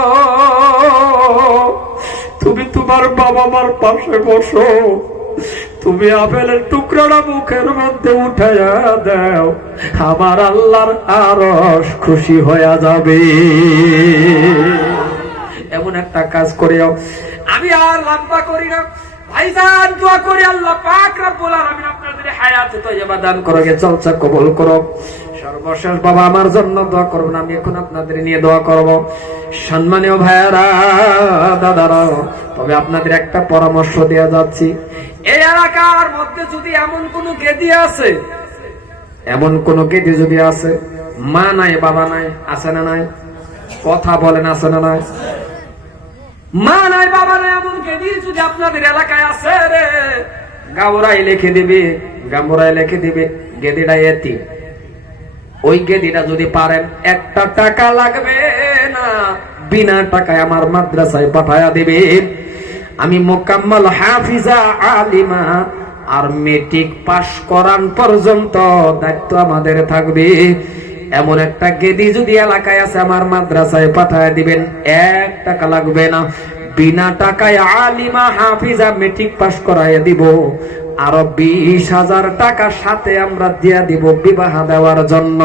তুমি তোমার বাবা মার পাশে বসো, তুমি আপেলের টুকরাটা মুখের মধ্যে উঠাইয়া দাও, আমার আল্লাহর আরশ খুশি হয়ে যাবে। এমন একটা কাজ করিও। আমি আর লম্বা করি না ভাইজান, দোয়া করি আল্লাহ পাক রব্বুল আলামিন আপনাদের হায়াত তয়্যিবা দান করো, জলসা কবুল করো। সর্বশেষ বাবা আমার জন্য দোয়া করবেন, আমি এখন আপনাদের নিয়ে দোয়া করব। সম্মানীয় ভাইয়ারা, দাদারা, তবে আপনাদের একটা পরামর্শ দেয়া যাচ্ছি, এই এলাকার মধ্যে যদি এমন কোন গেদি আছে, এমন কোন গেদি যদি আছে, মা নাই বাবা নাই, আছে না নাই? কথা বলেন, আছে না নাই? মা নাই বাবা নাই এমন গেদি যদি আপনাদের এলাকায় আছে রে, গামরাই লিখে দিবে, গামরাই লিখে দিবে গেদিটা এতিম। ওই গেদিটা যদি পারেন, 1টা টাকা লাগবে না, বিনা টাকায় আমার মাদ্রাসায় পাঠায়া দিবেন। আমি মোকাম্মল হাফিজা আলিমা আর মেট্রিক পাশ করান পর্যন্ত দায়িত্ব আমাদের থাকবে। এমন একটা গেদি যদি এলাকায় আছে আমার মাদ্রাসায় পাঠায় দিবেন, 1 টাকা লাগবে না, বিনা টাকায় আলিমা হাফিজা মেট্রিক পাশ করাইয়া দিব। আরো 20,000 টাকা সাথে আমরা দিয়া দিব বিবাহ দেওয়ার জন্য।